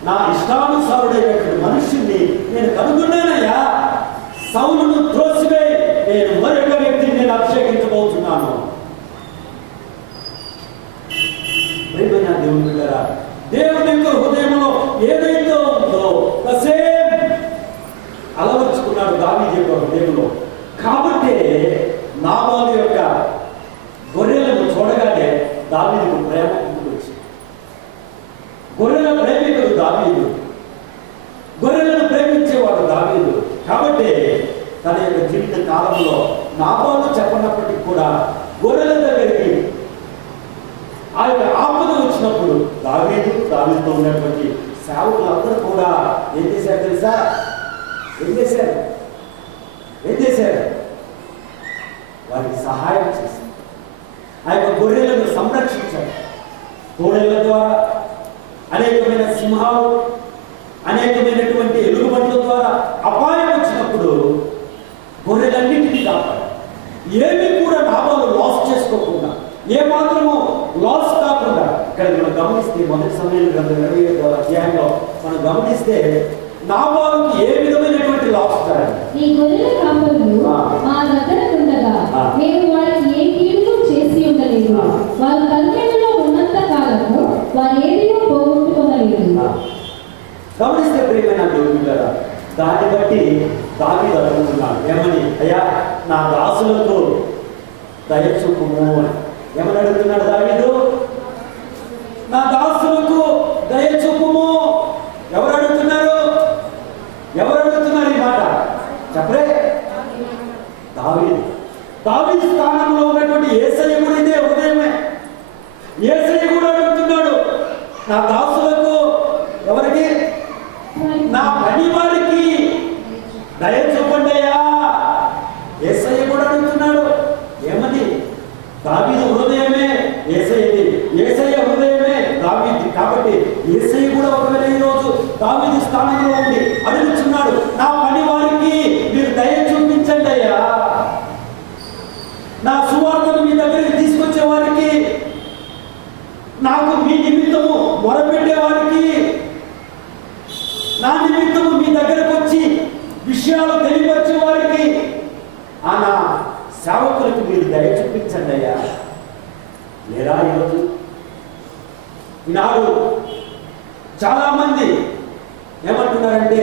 నా ఇష్టానుసారుడైనటువంటి మనుషుల్ని నేను కనుగొన్నానయ్యా. సౌలును త్రోసివేయి, నేను మరొక వ్యక్తిని నేను అభిషేకించబోతున్నాను. ప్రియమైన దేవుని బిడ్డలారా, దేవుని యొక్క హృదయంలో ఏదైతే ఉందో సేమ్ అలవర్చుకున్నాడు దావీదు యొక్క హృదయంలో. కాబట్టి నాబాలు యొక్క గొర్రెలను చూడగానే దావీదుకు ప్రేమ పుట్టుకొచ్చింది. గొర్రెల ప్రేమికుడు దావీదు, గొర్రెలను ప్రేమించేవాడు దావీదు. కాబట్టి తన యొక్క జీవిత కాలంలో నాబాలు చెప్పనప్పటికీ కూడా గొర్రెల దగ్గరికి ఆ యొక్క ఆపద వచ్చినప్పుడు దావీదుతో ఉన్నటువంటి సేవకులందరూ కూడా ఏం చేశారు తెలుసా? ఏం చేశారు? వారికి సహాయం చేశారు. ఆ యొక్క గొర్రెలను సంరక్షించారు. తోడేళ్ల ద్వారా, అనేకమైన సింహాలు, అనేకమైనటువంటి ఎలుగుబంట్ల ద్వారా అపాయం వచ్చినప్పుడు గొర్రెలన్నింటినీ కాపాడు. ఏమి కూడా నాబాలు లాస్ చేసుకోకుండా, ఏ మాత్రము లాస్ కాకుండా. ఇక్కడ మనం గమనిస్తే 1 సమూయేలు గ్రంథం 27వ అధ్యాయంలో మనం గమనిస్తే నాబాలుకి ఏ విధమైనటువంటి లాస్ కాదు. ఈ గొర్రెల కాపరులు మా దగ్గర ఉండగా మేము వారికి ఏ కీడు చేసి ఉండలేదు. వారు కన్యకలో ఉన్నంత కాలము వారు ఏదియో పోగొట్టుకోలేదు. గమనిస్తే ప్రియమైన దేవుని బిడ్డలారా, దాన్ని బట్టి దావీదు అడుగుతున్నాడు ఏమని, అయ్యా నా దాసులకు దయ చూపుము అని. ఏమని అడుగుతున్నాడు దావీదు? నా దాసులకు దయ చూపుము. ఎవరు అడుగుతున్నారు? ఎవరు అడుగుతున్నారు ఈ మాట? చెప్పరే. దావీదు. దావీదు స్థానంలో ఉన్నటువంటి యేసయ్య కూడా ఇదే ఉదయమే యేసయ్య కూడా అడుగుతున్నాడు, నా దాసులకు, ఎవరికి? నా పని వారికి దయ చూపండి అయ్యా. యేసయ్య కూడా అడుగుతున్నాడు. ఏమని? దావీదు హృదయమే యేసయ్యది, యేసయ్య హృదయమే దావీదు. కాబట్టి యేసయ్య కూడా ఒకవేళ ఈరోజు దావీదు స్థానంలో ఉండి అడుగుతున్నాడు, నా పని వారికి మీరు దయ చూపించండి అయ్యా. నా సువార్తను మీ దగ్గరికి తీసుకొచ్చే వారికి, నాకు మీ నిమిత్తము మొరపెట్టే వారికి, నా నిమిత్తము మీ దగ్గరకు వచ్చి విషయాలు తెలియపరిచే వారికి, ఆ నా సేవకులకు మీరు దయ చూపించండి అయ్యా. లేదా ఈరోజు ఈనాడు చాలా మంది ఏమంటున్నారంటే,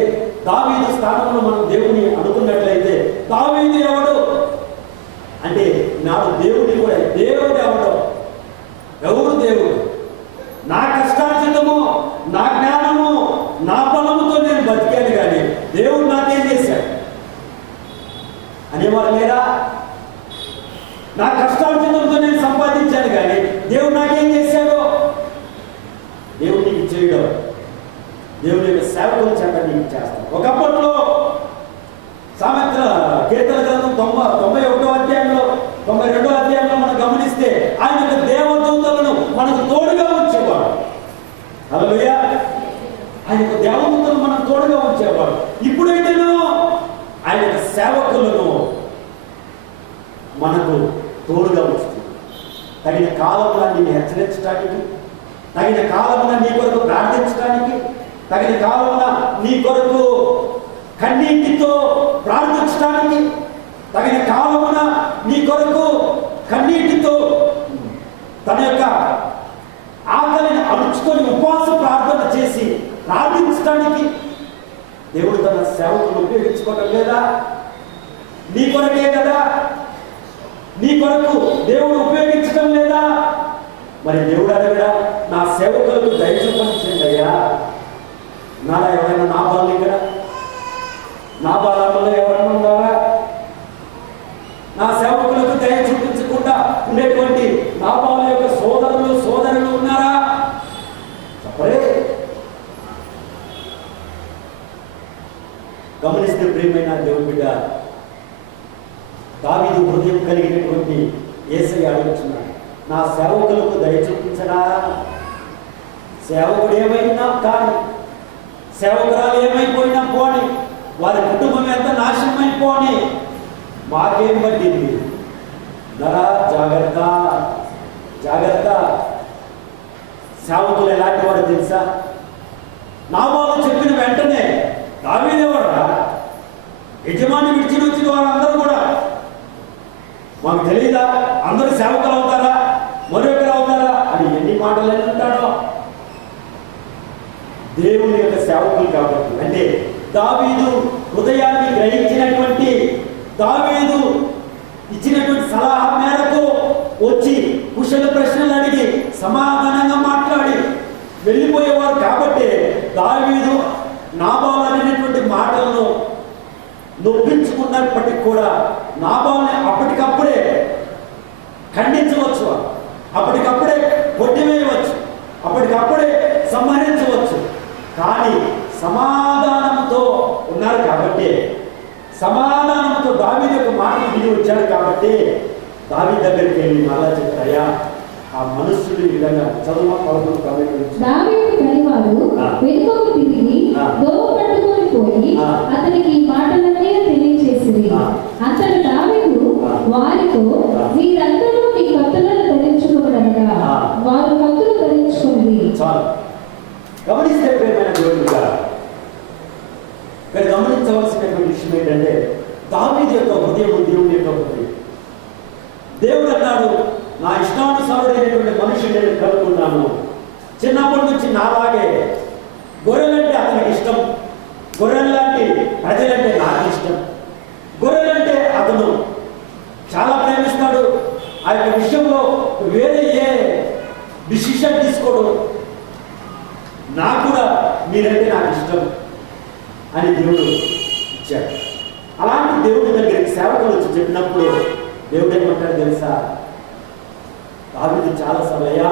దావీదు స్థానంలో మనం దేవుని అనుకున్నట్లయితే దావీదు ఎవడు అంటే నాడు దేవుడి కూడా దేవుడు ఎవరు దేవుడు? నా కష్టార్జితము, నా జ్ఞానము, నా బలముతో నేను బతికాను, కానీ దేవుడు నాకేం చేశాడు అనేవారు లేరా? నా కష్టార్జితంతో నేను సంపాదించాను, కానీ దేవుడు నాకేం చేశాడు? దేవుడు నీకు చేయడం, దేవుని యొక్క సేవకుల చేత నీకు చేస్తాడు. ఒకప్పట్లో సామెత్ర కీర్తన గ్రంథం 91వ అధ్యాయంలో 92వ అధ్యాయంలో మనం గమనిస్తే ఆయన యొక్క దేవదూతలను మనకు తోడుగా ఉంచేవాడు. హల్లెలూయా. ఆయన యొక్క దేవదూతలను మనం తోడుగా ఉంచేవాడు. ఇప్పుడైతేనో ఆయన యొక్క సేవకులను మనకు తోడుగా ఉంచుతుంది. తగిన కాలంలో నేను హెచ్చరించడానికి, తగిన కాలమున నీ కొరకు ప్రార్థించడానికి, తగిన కాలమున నీ కొరకు కన్నీటితో ప్రార్థించడానికి, తగిన కాలమున నీ కొరకు కన్నీటితో తన యొక్క ఆకలిని అడుచుకొని ఉపవాస ప్రార్థన చేసి ప్రార్థించడానికి దేవుడు తన సేవకులను ఉపయోగించుకోవడం లేదా? నీ కొరకే కదా, నీ కొరకు దేవుడు ఉపయోగించడం లేదా? మరి దేవుడు అడగడా, నా సేవకులకు దయ చూపించండి అయ్యా. నాలా ఎవరైనా నా బాలు ఇక్కడ, నా బాలమ్మలో ఎవరైనా ఉన్నారా? నా సేవకులకు దయ చూపించకుండా ఉండేటువంటి నా బాల యొక్క సోదరులు ఉన్నారా? చెప్పరే. గమనిస్తే ప్రియమైన దేవుని బిడ్డ, దావీదు హృదయం కలిగినటువంటి యేసయ్య అడుగుతున్నాడు, నా సేవకులకు దయ చూపించరా? సేవకుడు ఏమైనా కానీ, సేవకురాలు ఏమైపోయినా పోని, వారి కుటుంబం ఎంత నాశనం అయిపోని, మాకేం పట్టింది? నరా జాగ్రత్త, జాగ్రత్త. సేవకులు ఎలాంటి వాడు తెలుసా? నాబాలు చెప్పిన వెంటనే దావీదెవరా? యజమాని విడిచిన వచ్చిన వారందరూ కూడా మాకు తెలియదా? అందరూ సేవకులు అవుతారా, మరొకరు అవుతారా అని ఎన్ని మాటలు అంటాడో. దేవుని యొక్క సేవకులు కాబట్టి, అంటే దావీదు హృదయాన్ని గ్రహించినటువంటి, దావీదు ఇచ్చినటువంటి సలహా మేరకు వచ్చి కుశల ప్రశ్నలు అడిగి సమాధానంగా మాట్లాడి వెళ్ళిపోయేవారు కాబట్టి దావీదు నాబాలు అనేటువంటి మాటలను నొప్పించుకున్నప్పటికీ కూడా నాబాల్ని అప్పటికప్పుడే ఖండించవచ్చు, అప్పటికప్పుడే కొట్టివేయవచ్చు, అప్పటికప్పుడే సంహరించవచ్చు. కానీ సమాధానంతో ఉన్నారు కాబట్టి, సమాధానంతో దావీదు యొక్క మాటలు విని వచ్చాడు కాబట్టి దావీదు దగ్గరికి వెళ్ళి మళ్ళా చెప్పారయ్యా, ఆ మనుషులు ఈ విధంగా చదువు పలుకులు దావీదు పనివారు వెనుకకు తిరిగి దోవ పట్టుకొని పోయి అతనికి ఈ మాటలన్నీ తెలియచేసింది. అతడు దావీదు వారితో, మీరందరూ మీ కత్తులను ధరించుకోవడనగా వారు కత్తులు ధరించుకుంది. చాలు. గమనిస్తే ప్రియమైన దేవుడిగా ఇక్కడ గమనించవలసినటువంటి విషయం ఏంటంటే, దావీదు యొక్క హృదయం దేవుని యొక్క హృదయం. దేవుడు అన్నాడు, నా ఇష్టానుసారుడైనటువంటి మనుషులు నేను కలుపుకున్నాను. చిన్నప్పటి నుంచి నాలాగే గొర్రెలంటే అతనికి ఇష్టం, గొర్రెల్లాంటి ప్రజలంటే నాకు ఇష్టం. అని దేవుడు ఇచ్చాడు. అలాంటి దేవుడి దగ్గరికి సేవకులు వచ్చి చెప్పినప్పుడు దేవుడు ఏమంటాడు తెలుసా? దావీదు చాలా సమయా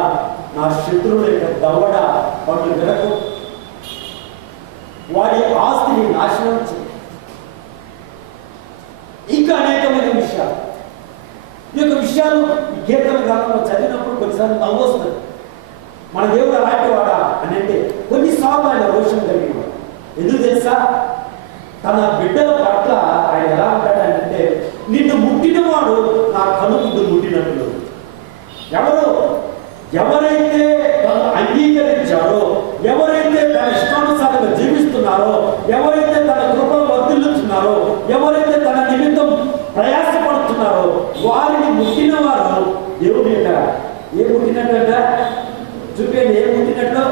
నా శత్రువుల యొక్క దవడ వాళ్ళు వినకు, వాడి ఆస్తిని నాశనం చేయి. ఇంకా అనేకమైన విషయాలు, ఈ యొక్క విషయాలు ఈ కీర్తన గ్రంథంలో చదివినప్పుడు కొన్నిసార్లు నవ్వొస్తుంది. మన దేవుడు అలాంటి వాడా అని అంటే కొన్నిసార్లు ఆయన రోషం కలిగిన వాడు. ఎందుకు తెలుసా? తన బిడ్డల పట్ల ఆయన ఎలా ఉంటాడంటే, నిన్ను ముట్టినవాడు నా కనుగుడ్డు ముట్టినట్లు. ఎవరైతే తను అంగీకరించారో, ఎవరైతే తన ఇష్టానుసారంగా జీవిస్తున్నారో, ఎవరైతే తన కృపను వర్ధిల్లుతున్నారో, ఎవరైతే తన నిమిత్తం ప్రయాసపడుతున్నారో వారిని ముట్టిన వారు దేవుని యొక్క ఏ ముట్టినట్ట చూపేది, ఏ ముట్టినట్లు?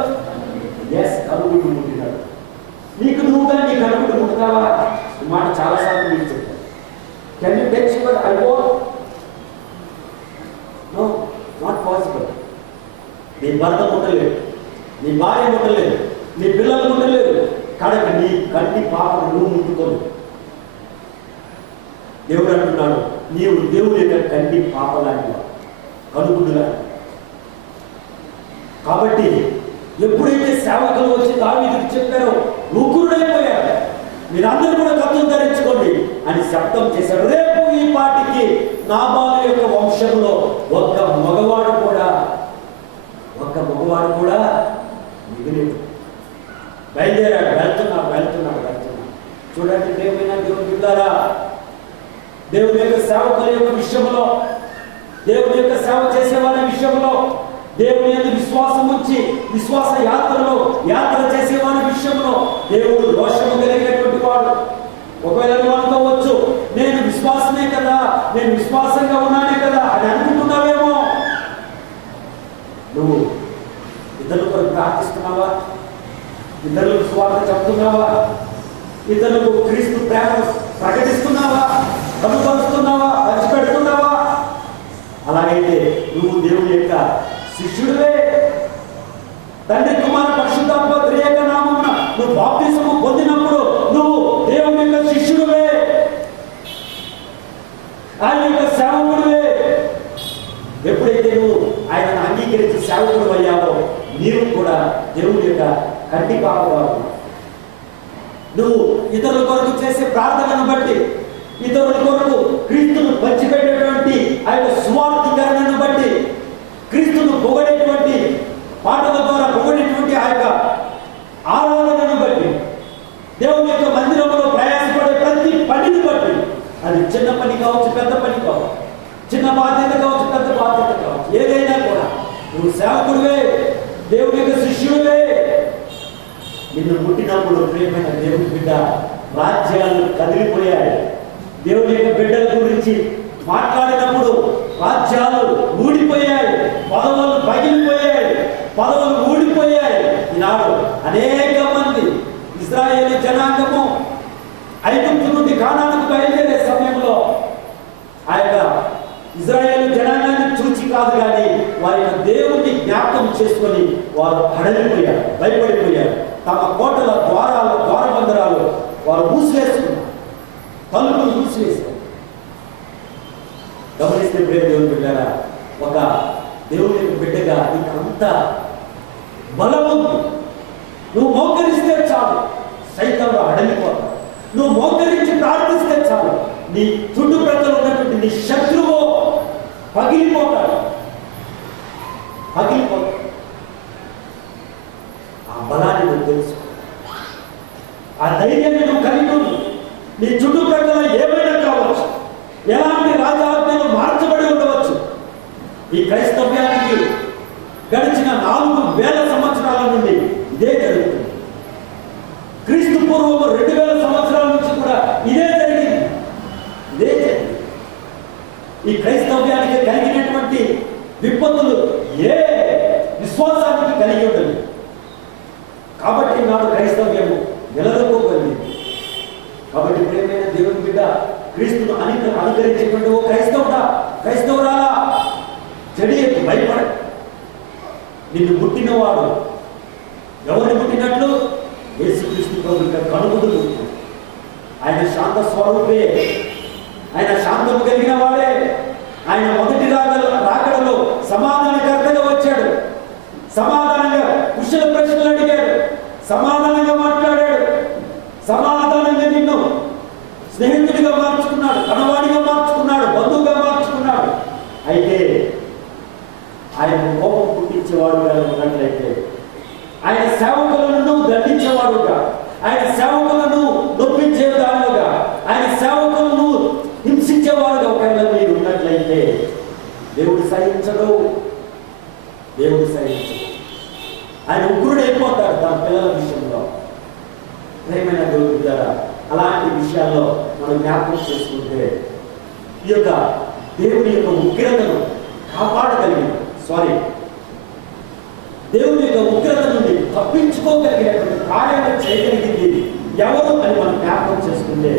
ఎస్, కనుగుడ్డు ముట్టినట్టు. నీకు నువ్వుగా నీ కనుగుడ్డు ముట్టుతావా? ఈ మాట చాలాసార్లు మీకు చెప్పాను. Can you text your I want? No, not possible. నీ భర్త ముట్టలేదు, నీ భార్య ముట్టలేదు, నీ పిల్లలు ముట్టలేదు, కడకి నీ కంటి పాపను నువ్వు ముట్టుకోలేదు. దేవుడు అంటున్నాడు, నీవు దేవుడి యొక్క కంటి పాప లాంటి కనుగుడ్డు లాంటి. కాబట్టి ఎప్పుడైతే సేవకులు వచ్చి దావీదుకు చెప్పారో ముగ్గురుడైపోయారు, మీరందరూ కూడా కత్తులు ధరించుకోండి అని శబ్దం చేశాడు. రేపు ఈ పాటికి నాబాలు యొక్క వంశంలో ఒక్క మగవాడు కూడా మిగిలేదు. బయలుదేరాడు, వెళ్తున్నాడు. చూడండి దేవుడైనా దేవుని బిడ్డలారా, దేవుని యొక్క సేవకుల యొక్క విషయంలో, దేవుని యొక్క సేవ చేసే వారి విషయంలో, దేవుని యొక్క విశ్వాసం ఉంచి విశ్వాస యాత్ర చేసే వారి విషయంలో దేవుడు రోషము కలిగేటువంటి వాడు. ఒకవేళ నువ్వు అనుకోవచ్చు, నేను విశ్వాసమే కదా, నేను విశ్వాసంగా ఉన్నానే కదా అని అనుకుంటున్నావేమో. నువ్వు ఇతరుల కొరకు ప్రార్థిస్తున్నావా? ఇతరులకు స్వార్థ చెప్తున్నావా? ఇతరులకు క్రీస్తు ప్రేమ ప్రకటిస్తున్నావా? కనుపరుస్తున్నావా? పంచిపెడుతున్నావా? అలాగైతే నువ్వు దేవుని యొక్క శిష్యుడివే. తండ్రి కుమార పరిశుద్ధాత్మ త్రియేక నామమున నువ్వు బాప్తిసము పొందినప్పుడు నువ్వు దేవుని యొక్క శిష్యుడివే, ఆయన యొక్క సేవకుడివే. ఎప్పుడైతే నువ్వు ఆయనను అంగీకరించి సేవకుడు అయ్యావో నీవు కూడా దేవుని యొక్క కంటి పాపగా నువ్వు ఇతరుల కొరకు చేసే ప్రార్థనను బట్టి, ఇతరుల కొరకు క్రీస్తును పంచిపెట్టేటువంటి ఆ యొక్క సువార్థీకరణను బట్టి, క్రీస్తును పొగడేటువంటి పాటల ద్వారా పొగడేటువంటి ఆ యొక్క ఆరాధనను బట్టి, దేవుని యొక్క మందిరంలో ప్రయాసపడే ప్రతి పనిని బట్టి, అది చిన్న పని కావచ్చు, పెద్ద పని కావచ్చు, చిన్న బాధ్యత కావచ్చు, పెద్ద బాధ్యత కావచ్చు, ఏదైనా కూడా నువ్వు సేవకుడివే, దేవుని యొక్క శిష్యుడివే. నిన్ను పుట్టినప్పుడు ప్రియమైన దేవుని బిడ్డ, రాజ్యాలు కదిలిపోయాయి. దేవుని యొక్క బిడ్డల గురించి మాట్లాడినప్పుడు రాజ్యాలు ఊడిపోయాయి, పదవులు పగిలిపోయాయి, పదవులు ఊడిపోయాయి. ఈనాడు అనేక మంది ఇశ్రాయేలు జనాంగము ఐగుప్తు నుండి కానానుకు బయలుదేరే సమయంలో ఆ యొక్క ఇశ్రాయేలు జనాంగాన్ని చూచి కాదు కానీ వారి యొక్క దేవుణ్ణి జ్ఞాపకం చేసుకొని వారు హడలిపోయారు, భయపడిపోయారు. తమ కోటల ద్వారబంధరాలు వారు మూసివేసుకున్నారు, తలుపులు మూసివేశారు. గమనిస్తే ప్రేమ దేవుని బిడ్డారా, ఒక దేవుని బిడ్డగా నీకు అంత బలము. నువ్వు మోకరిస్తే చాలు, సైతంలో అడలిపోతావు. నువ్వు మోకరించి ప్రార్థిస్తే చాలు, నీ చుట్టుప్రక్కల ఉన్నటువంటి నీ శత్రువు పగిలిపోతాడు. ఆ బలాన్ని నువ్వు తెలుసు, ఆ ధైర్యాన్ని నువ్వు కలిగి ఉండు. నీ చుట్టుప్రక్కల ఏమైనా కావచ్చు, ఎలాంటి రాజాజ్ఞలు మార్చబడి ఉండవచ్చు. ఈ క్రైస్తవ్యానికి గడిచిన 4000 సంవత్సరాల నుండి ఇదే జరుగుతుంది. క్రీస్తు పూర్వం 2000 సంవత్సరాల నుంచి కూడా ఇదే జరిగింది. ఈ క్రైస్తవ్యానికి కలిగినటువంటి విపత్తులు ఏ విశ్వాసానికి కలిగి ఉండదు. కాబట్టి నాడు క్రైస్తవ్యము నిలదొక్కుపోయింది. కాబట్టి ప్రియమైన దేవుని బిడ్డ, క్రీస్తును అనుకరించేటువంటి ఓ క్రైస్తవురాలా, చెడియకు భయపడ. నిన్ను పుట్టినవాడు ఎవరిని పుట్టినట్లు? యేసుక్రీస్తు ఇంకా కనుగొదు. ఆయన శాంత స్వరూపే, ఆయన శాంతము కలిగిన వాడే. ఆయన మొదటి రాకడలో సమాధానకర్తగా వచ్చాడు. సమాధానంగా కుశల ప్రశ్నలు అడిగాడు, సమాధానంగా మాట్లాడాడు, సమాధానంగా నిన్ను స్నేహితుడిగా మార్చుకున్నాడు, కనవాడిగా మార్చుకున్నాడు, బంధువుగా మార్చుకున్నాడు. అయితే ఆయన కోపం పుట్టించేవాడుగా ఉన్నట్లయితే, ఆయన సేవకులను దండించేవాడుగా, ఆయన సేవకులను నొప్పించేవాడుగా, ఆయన సేవకులను హింసించేవాడుగా ఒకవేళ మీరు ఉన్నట్లయితే దేవుడు సహించడు. దేవుడు సహించడు. ఆయన ఉగ్రుడైపోతాడు తన పిల్లల విషయంలో. ప్రేమైన దేవుడి ద్వారా అలాంటి విషయాల్లో మనం జ్ఞాపకం చేసుకుంటే ఈ యొక్క దేవుని యొక్క ఉగ్రతను కాపాడగలిగింది, దేవుని యొక్క ఉగ్రత నుండి తప్పించుకోగలిగినటువంటి కార్యాలు చేయగలిగింది ఎవరు అని మనం జ్ఞాపకం చేసుకుంటే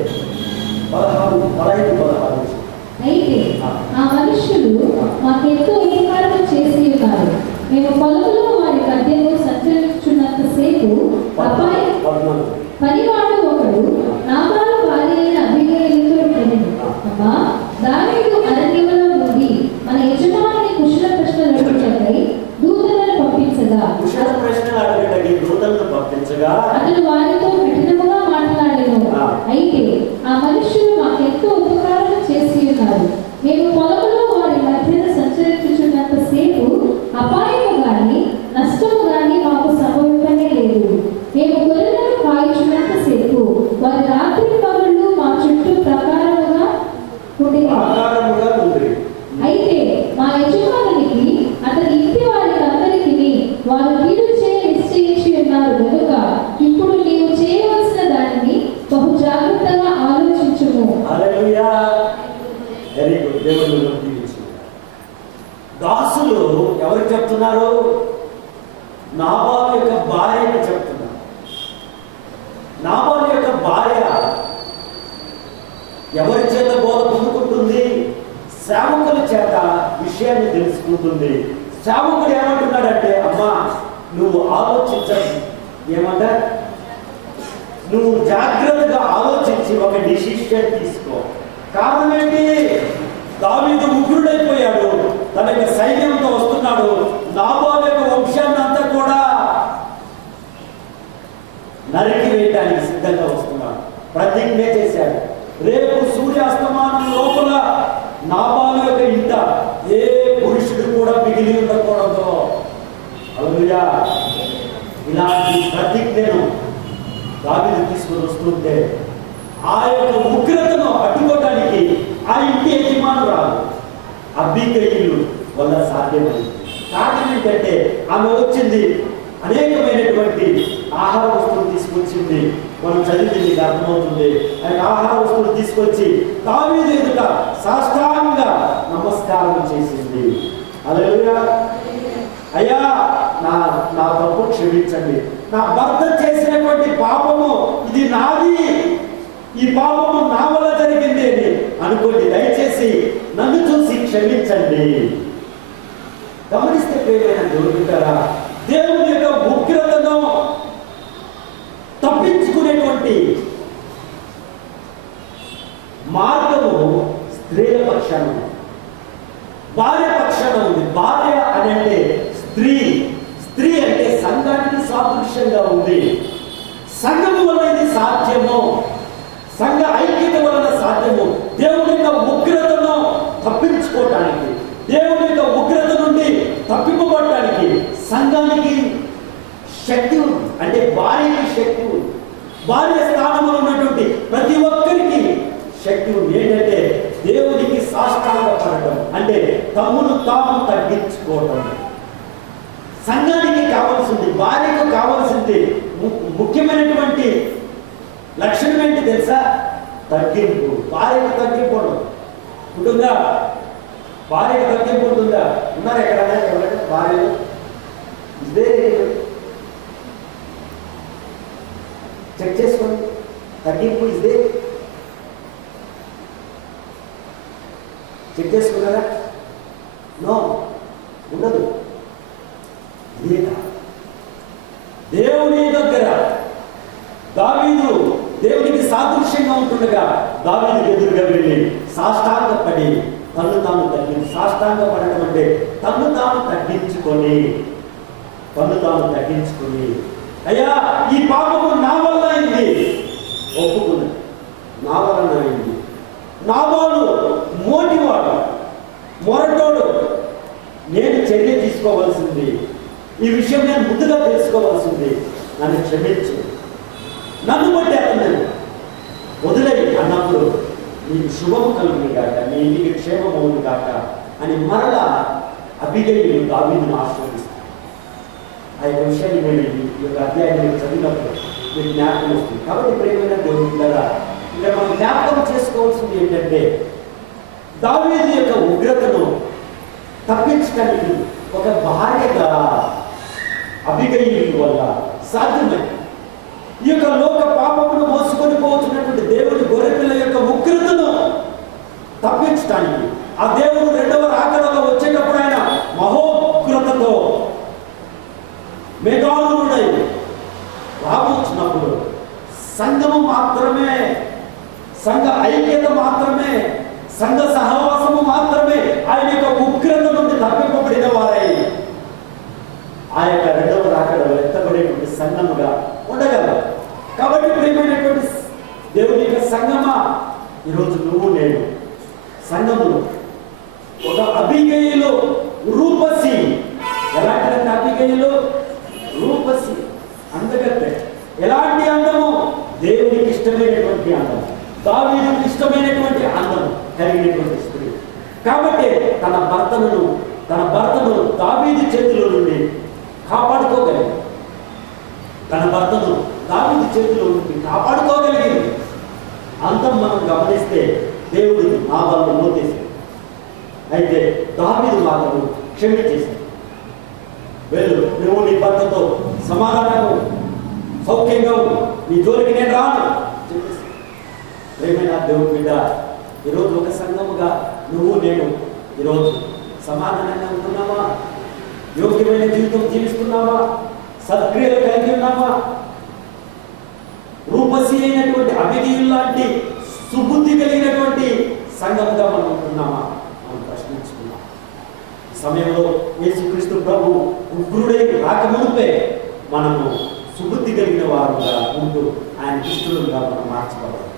15-16 అయితే ఆ మనుషులు మాకెంతో ఉపకారం చేసి ఉన్నారు. మేము పొలంలో వారి మధ్యలో సంచరించుచున్నంత సేపు పనివాడు ఒకడు నాబాలు భార్య అయిన అబీగయీలుతో ఇట్లనెను, అమ్మా, దావీదు అరణ్యములో నుండి మన యజమానుని కుశల ప్రశ్నలు అడుగుటకై దూతలను పంపించగా అతడు వారితో కఠినముగా మాట్లాడెను. అయితే ఆ మనుషులు మాకెంతో ఉపకారం చేసి ఉన్నారు. మేము పొలంలో వారి మధ్యన సంచరించుచున్నంత సేపు అపాయము గాని నష్టము గాని మాకు సంభవింపనే లేదు. మేము గొర్రెలను కాయించున్నంత సేపు వారి రాత్రి పగళ్ళు మా చుట్టూ ప్రకారముగా ఉండేది. అయితే మా యజమానునికి అతని ఇంటి వారికి అందరికీ వారు కీడు చేయ నిశ్చయించి ఉన్నారు కనుక ఇప్పుడు నీవు చేయవలసిన దానిని బహు జాగ్రత్తగా ఆలోచించుము. దాసులు ఎవరికి చెప్తున్నారు? నాబాలు యొక్క భార్యకి చెప్తున్నారు. నాబాలు యొక్క భార్య ఎవరి చేత బోధ పొందుకుంటుంది? సేవకుల చేత విషయాన్ని తెలుసుకుంటుంది. సేవకుడు ఏమంటున్నాడంటే, అమ్మా నువ్వు ఆలోచించదు, ఏమంట, నువ్వు జాగ్రత్తగా ఆలోచించి ఒక డిసిషన్ తీసుకో. కారణం ఏంటి? దావీదు ఉగ్రుడైపోయాడు, తనకి సైన్యంతో వస్తున్నాడు. నాబాలు యొక్క వంశాన్ని అంతా కూడా నరికి వేయడానికి సిద్ధంగా వస్తున్నాడు. ప్రతిజ్ఞ చేశాడు, రేపు సూర్యాస్తమానం లోపల నాబాలు యొక్క ఇంట ఏ పురుషుడు కూడా మిగిలి ఉండకూడదు. హల్లెలూయా. ఇలాంటి ప్రతిజ్ఞను దావీదు తీసుకుని వస్తుంటే ఆ యొక్క ఉగ్రతను అడ్డుకోవడానికి ఆ ఇంటి యజమానురాలు అబీగయీలు వల్ల సాధ్యమైంది. కారణం ఏంటంటే ఆమె వచ్చింది అనేకమైనటువంటి ఆహార వస్తువులు తీసుకొచ్చింది. మనం చదివితే మీకు అర్థమవుతుంది. ఆహార వస్తువులు తీసుకొచ్చి దావీదు ఎదుట సాష్టాంగంగా నమస్కారం చేసింది. హల్లెలూయా. అయ్యా, నా తప్పు క్షమించండి, నా భర్త చేసినటువంటి పాపము ఇది నాది, ఈ పాపము నా వల్ల జరిగింది అని అనుకోండి. దయచేసి నన్ను చూసి క్షమించండి. గమనిస్తే ప్రియమైన దేవుడుతారా, దేవుని యొక్క ఉగ్రతను తప్పించుకునేటువంటి మార్గము స్త్రీల పక్షాన ఉంది, భార్య పక్షాన ఉంది. భార్య అని అంటే స్త్రీ, స్త్రీ అంటే సంఘానికి సాదృశ్యంగా ఉంది. సంఘము వల్ల ఇది సాధ్యము, సంఘ ఐక్యత వలన సాధ్యము. దేవుని యొక్క ఉగ్రతను తప్పించుకోవటానికి, దేవుని యొక్క ఉగ్రత నుండి తప్పింపబడటానికి సంఘానికి శక్తి ఉంది. అంటే భార్యకి శక్తి ఉంది. భార్య స్థానంలో ఉన్నటువంటి ప్రతి ఒక్కరికి శక్తి ఉంది. ఏంటంటే దేవునికి సాష్టాంగపడటం, అంటే తమ్మును తాము తగ్గించుకోవటం. సంఘానికి కావాల్సింది, భార్యకు కావాల్సింది ముఖ్యమైనటువంటి లక్షణం ఏంటి తెలుసా? తగ్గింపు. భార్యకు తగ్గింపు ఉంటుందా? భార్యకు తగ్గింపు ఉంటుందా? ఉన్నారు ఎక్కడైనా? ఎవరైనా భార్యలు ఇదే చెక్ చేసుకోండి. తగ్గింపు ఇదే చెక్ చేసుకున్నారా? నో, ఉండదు. దేవుని దగ్గర దావీదు దేవునికి సాదృశ్యంగా ఉంటుండగా దావీదుకు ఎదురుగా వెళ్ళి సాష్టాంగపడి తన్ను తాను సాష్టాంగపడటం అంటే తన్ను తాను తగ్గించుకొని అయ్యా ఈ పాపము నా వల్ల అయింది ఒప్పుకున్నది, నా వలన అయింది. నాబాలు మోటివాడు, మొరటోడు, నేను చర్య తీసుకోవాల్సింది, ఈ విషయం నేను ముందుగా తెలుసుకోవాల్సింది, నన్ను క్షమించు, నన్ను బట్టి అతను వదిలేయి అన్నప్పుడు నీకు శుభము కలుగును కాక, నీ ఇంటికి క్షేమమవును కాక అని మరలా అబిగయీలు దావీదును ఆశీర్వదిస్తాడు. ఆ యొక్క విషయాన్ని నేను ఈ యొక్క అధ్యాయాన్ని చదివినప్పుడు మీకు జ్ఞాపకం వస్తుంది. కాబట్టి ప్రియమైన దేవుని పిల్లరా, ఇక్కడ మనం జ్ఞాపకం చేసుకోవాల్సింది ఏంటంటే దావీదు యొక్క ఉగ్రతను తప్పించడానికి ఒక భార్యగా అబిగయీలు వల్ల సాధ్యమైంది. ఈ యొక్క లోక పాపమును మోసుకొని పోతున్నటువంటి దేవుడి గొర్రెపిల్ల యొక్క ఉగ్రతను తప్పించడానికి ఆ దేవుడు రెండవ రాకడలో వచ్చేటప్పుడు ఆయన మహోగ్రతతో మేఘాలుడై రాబోతున్నప్పుడు సంఘము మాత్రమే, సంఘ ఐక్యత మాత్రమే, సంఘ సహవాసము మాత్రమే ఆయన యొక్క ఉగ్రత నుండి తప్పింపబడిన వారై ఆ యొక్క రెండవ రాకడలో ఎత్తబడేటువంటి సంఘముగా ఉండగలరు. కాబట్టి ప్రియమైనటువంటి దేవుని యొక్క సంఘమా, ఈరోజు నువ్వు నేను సంఘములు ఒక అబిగయీలు రూపసి, ఎలాంటి అబిగయీలు రూపసి, అందగత్తె. ఎలాంటి అందము? దేవునికి ఇష్టమైనటువంటి అందం, దావీదుకు ఇష్టమైనటువంటి అందం కలిగినటువంటి స్త్రీ. కాబట్టి తన భర్తను దావీదు చేతిలో నుండి కాపాడుకోగలిగింది. అందం మనం గమనిస్తే దేవుడు నాబాలును మోసేశాడు. అయితే దావీదు మాత్రం క్షమించేశాడు. వెళ్ళు, నువ్వు నీ భర్తతో సమాధానంగా సౌఖ్యంగా నీ జోలికి నేను రాను చెప్పేసి. ప్రేమైన దేవుడి బిడ్డ, ఈరోజు ఒక సంఘముగా నువ్వు నేను ఈరోజు సమాధానంగా ఉంటున్నావా? యోగ్యమైన జీవితం జీవిస్తున్నావా? సత్క్రియలు కలిగి ఉన్నామా? రూపసి అయినటువంటి అబిగయీలు లాంటి సుబుద్ధి కలిగినటువంటి సంఘముగా మనం ఉంటున్నామా? మనం ప్రశ్నించుకున్నాం. ఈ సమయంలో యేసుక్రీస్తు ప్రభు ఉగ్రుడై రాకముందే మనము సుబుద్ధి కలిగిన వారుగా ఉంటూ ఆయన ఇష్టలుగా మనం మార్చుకోవాలి.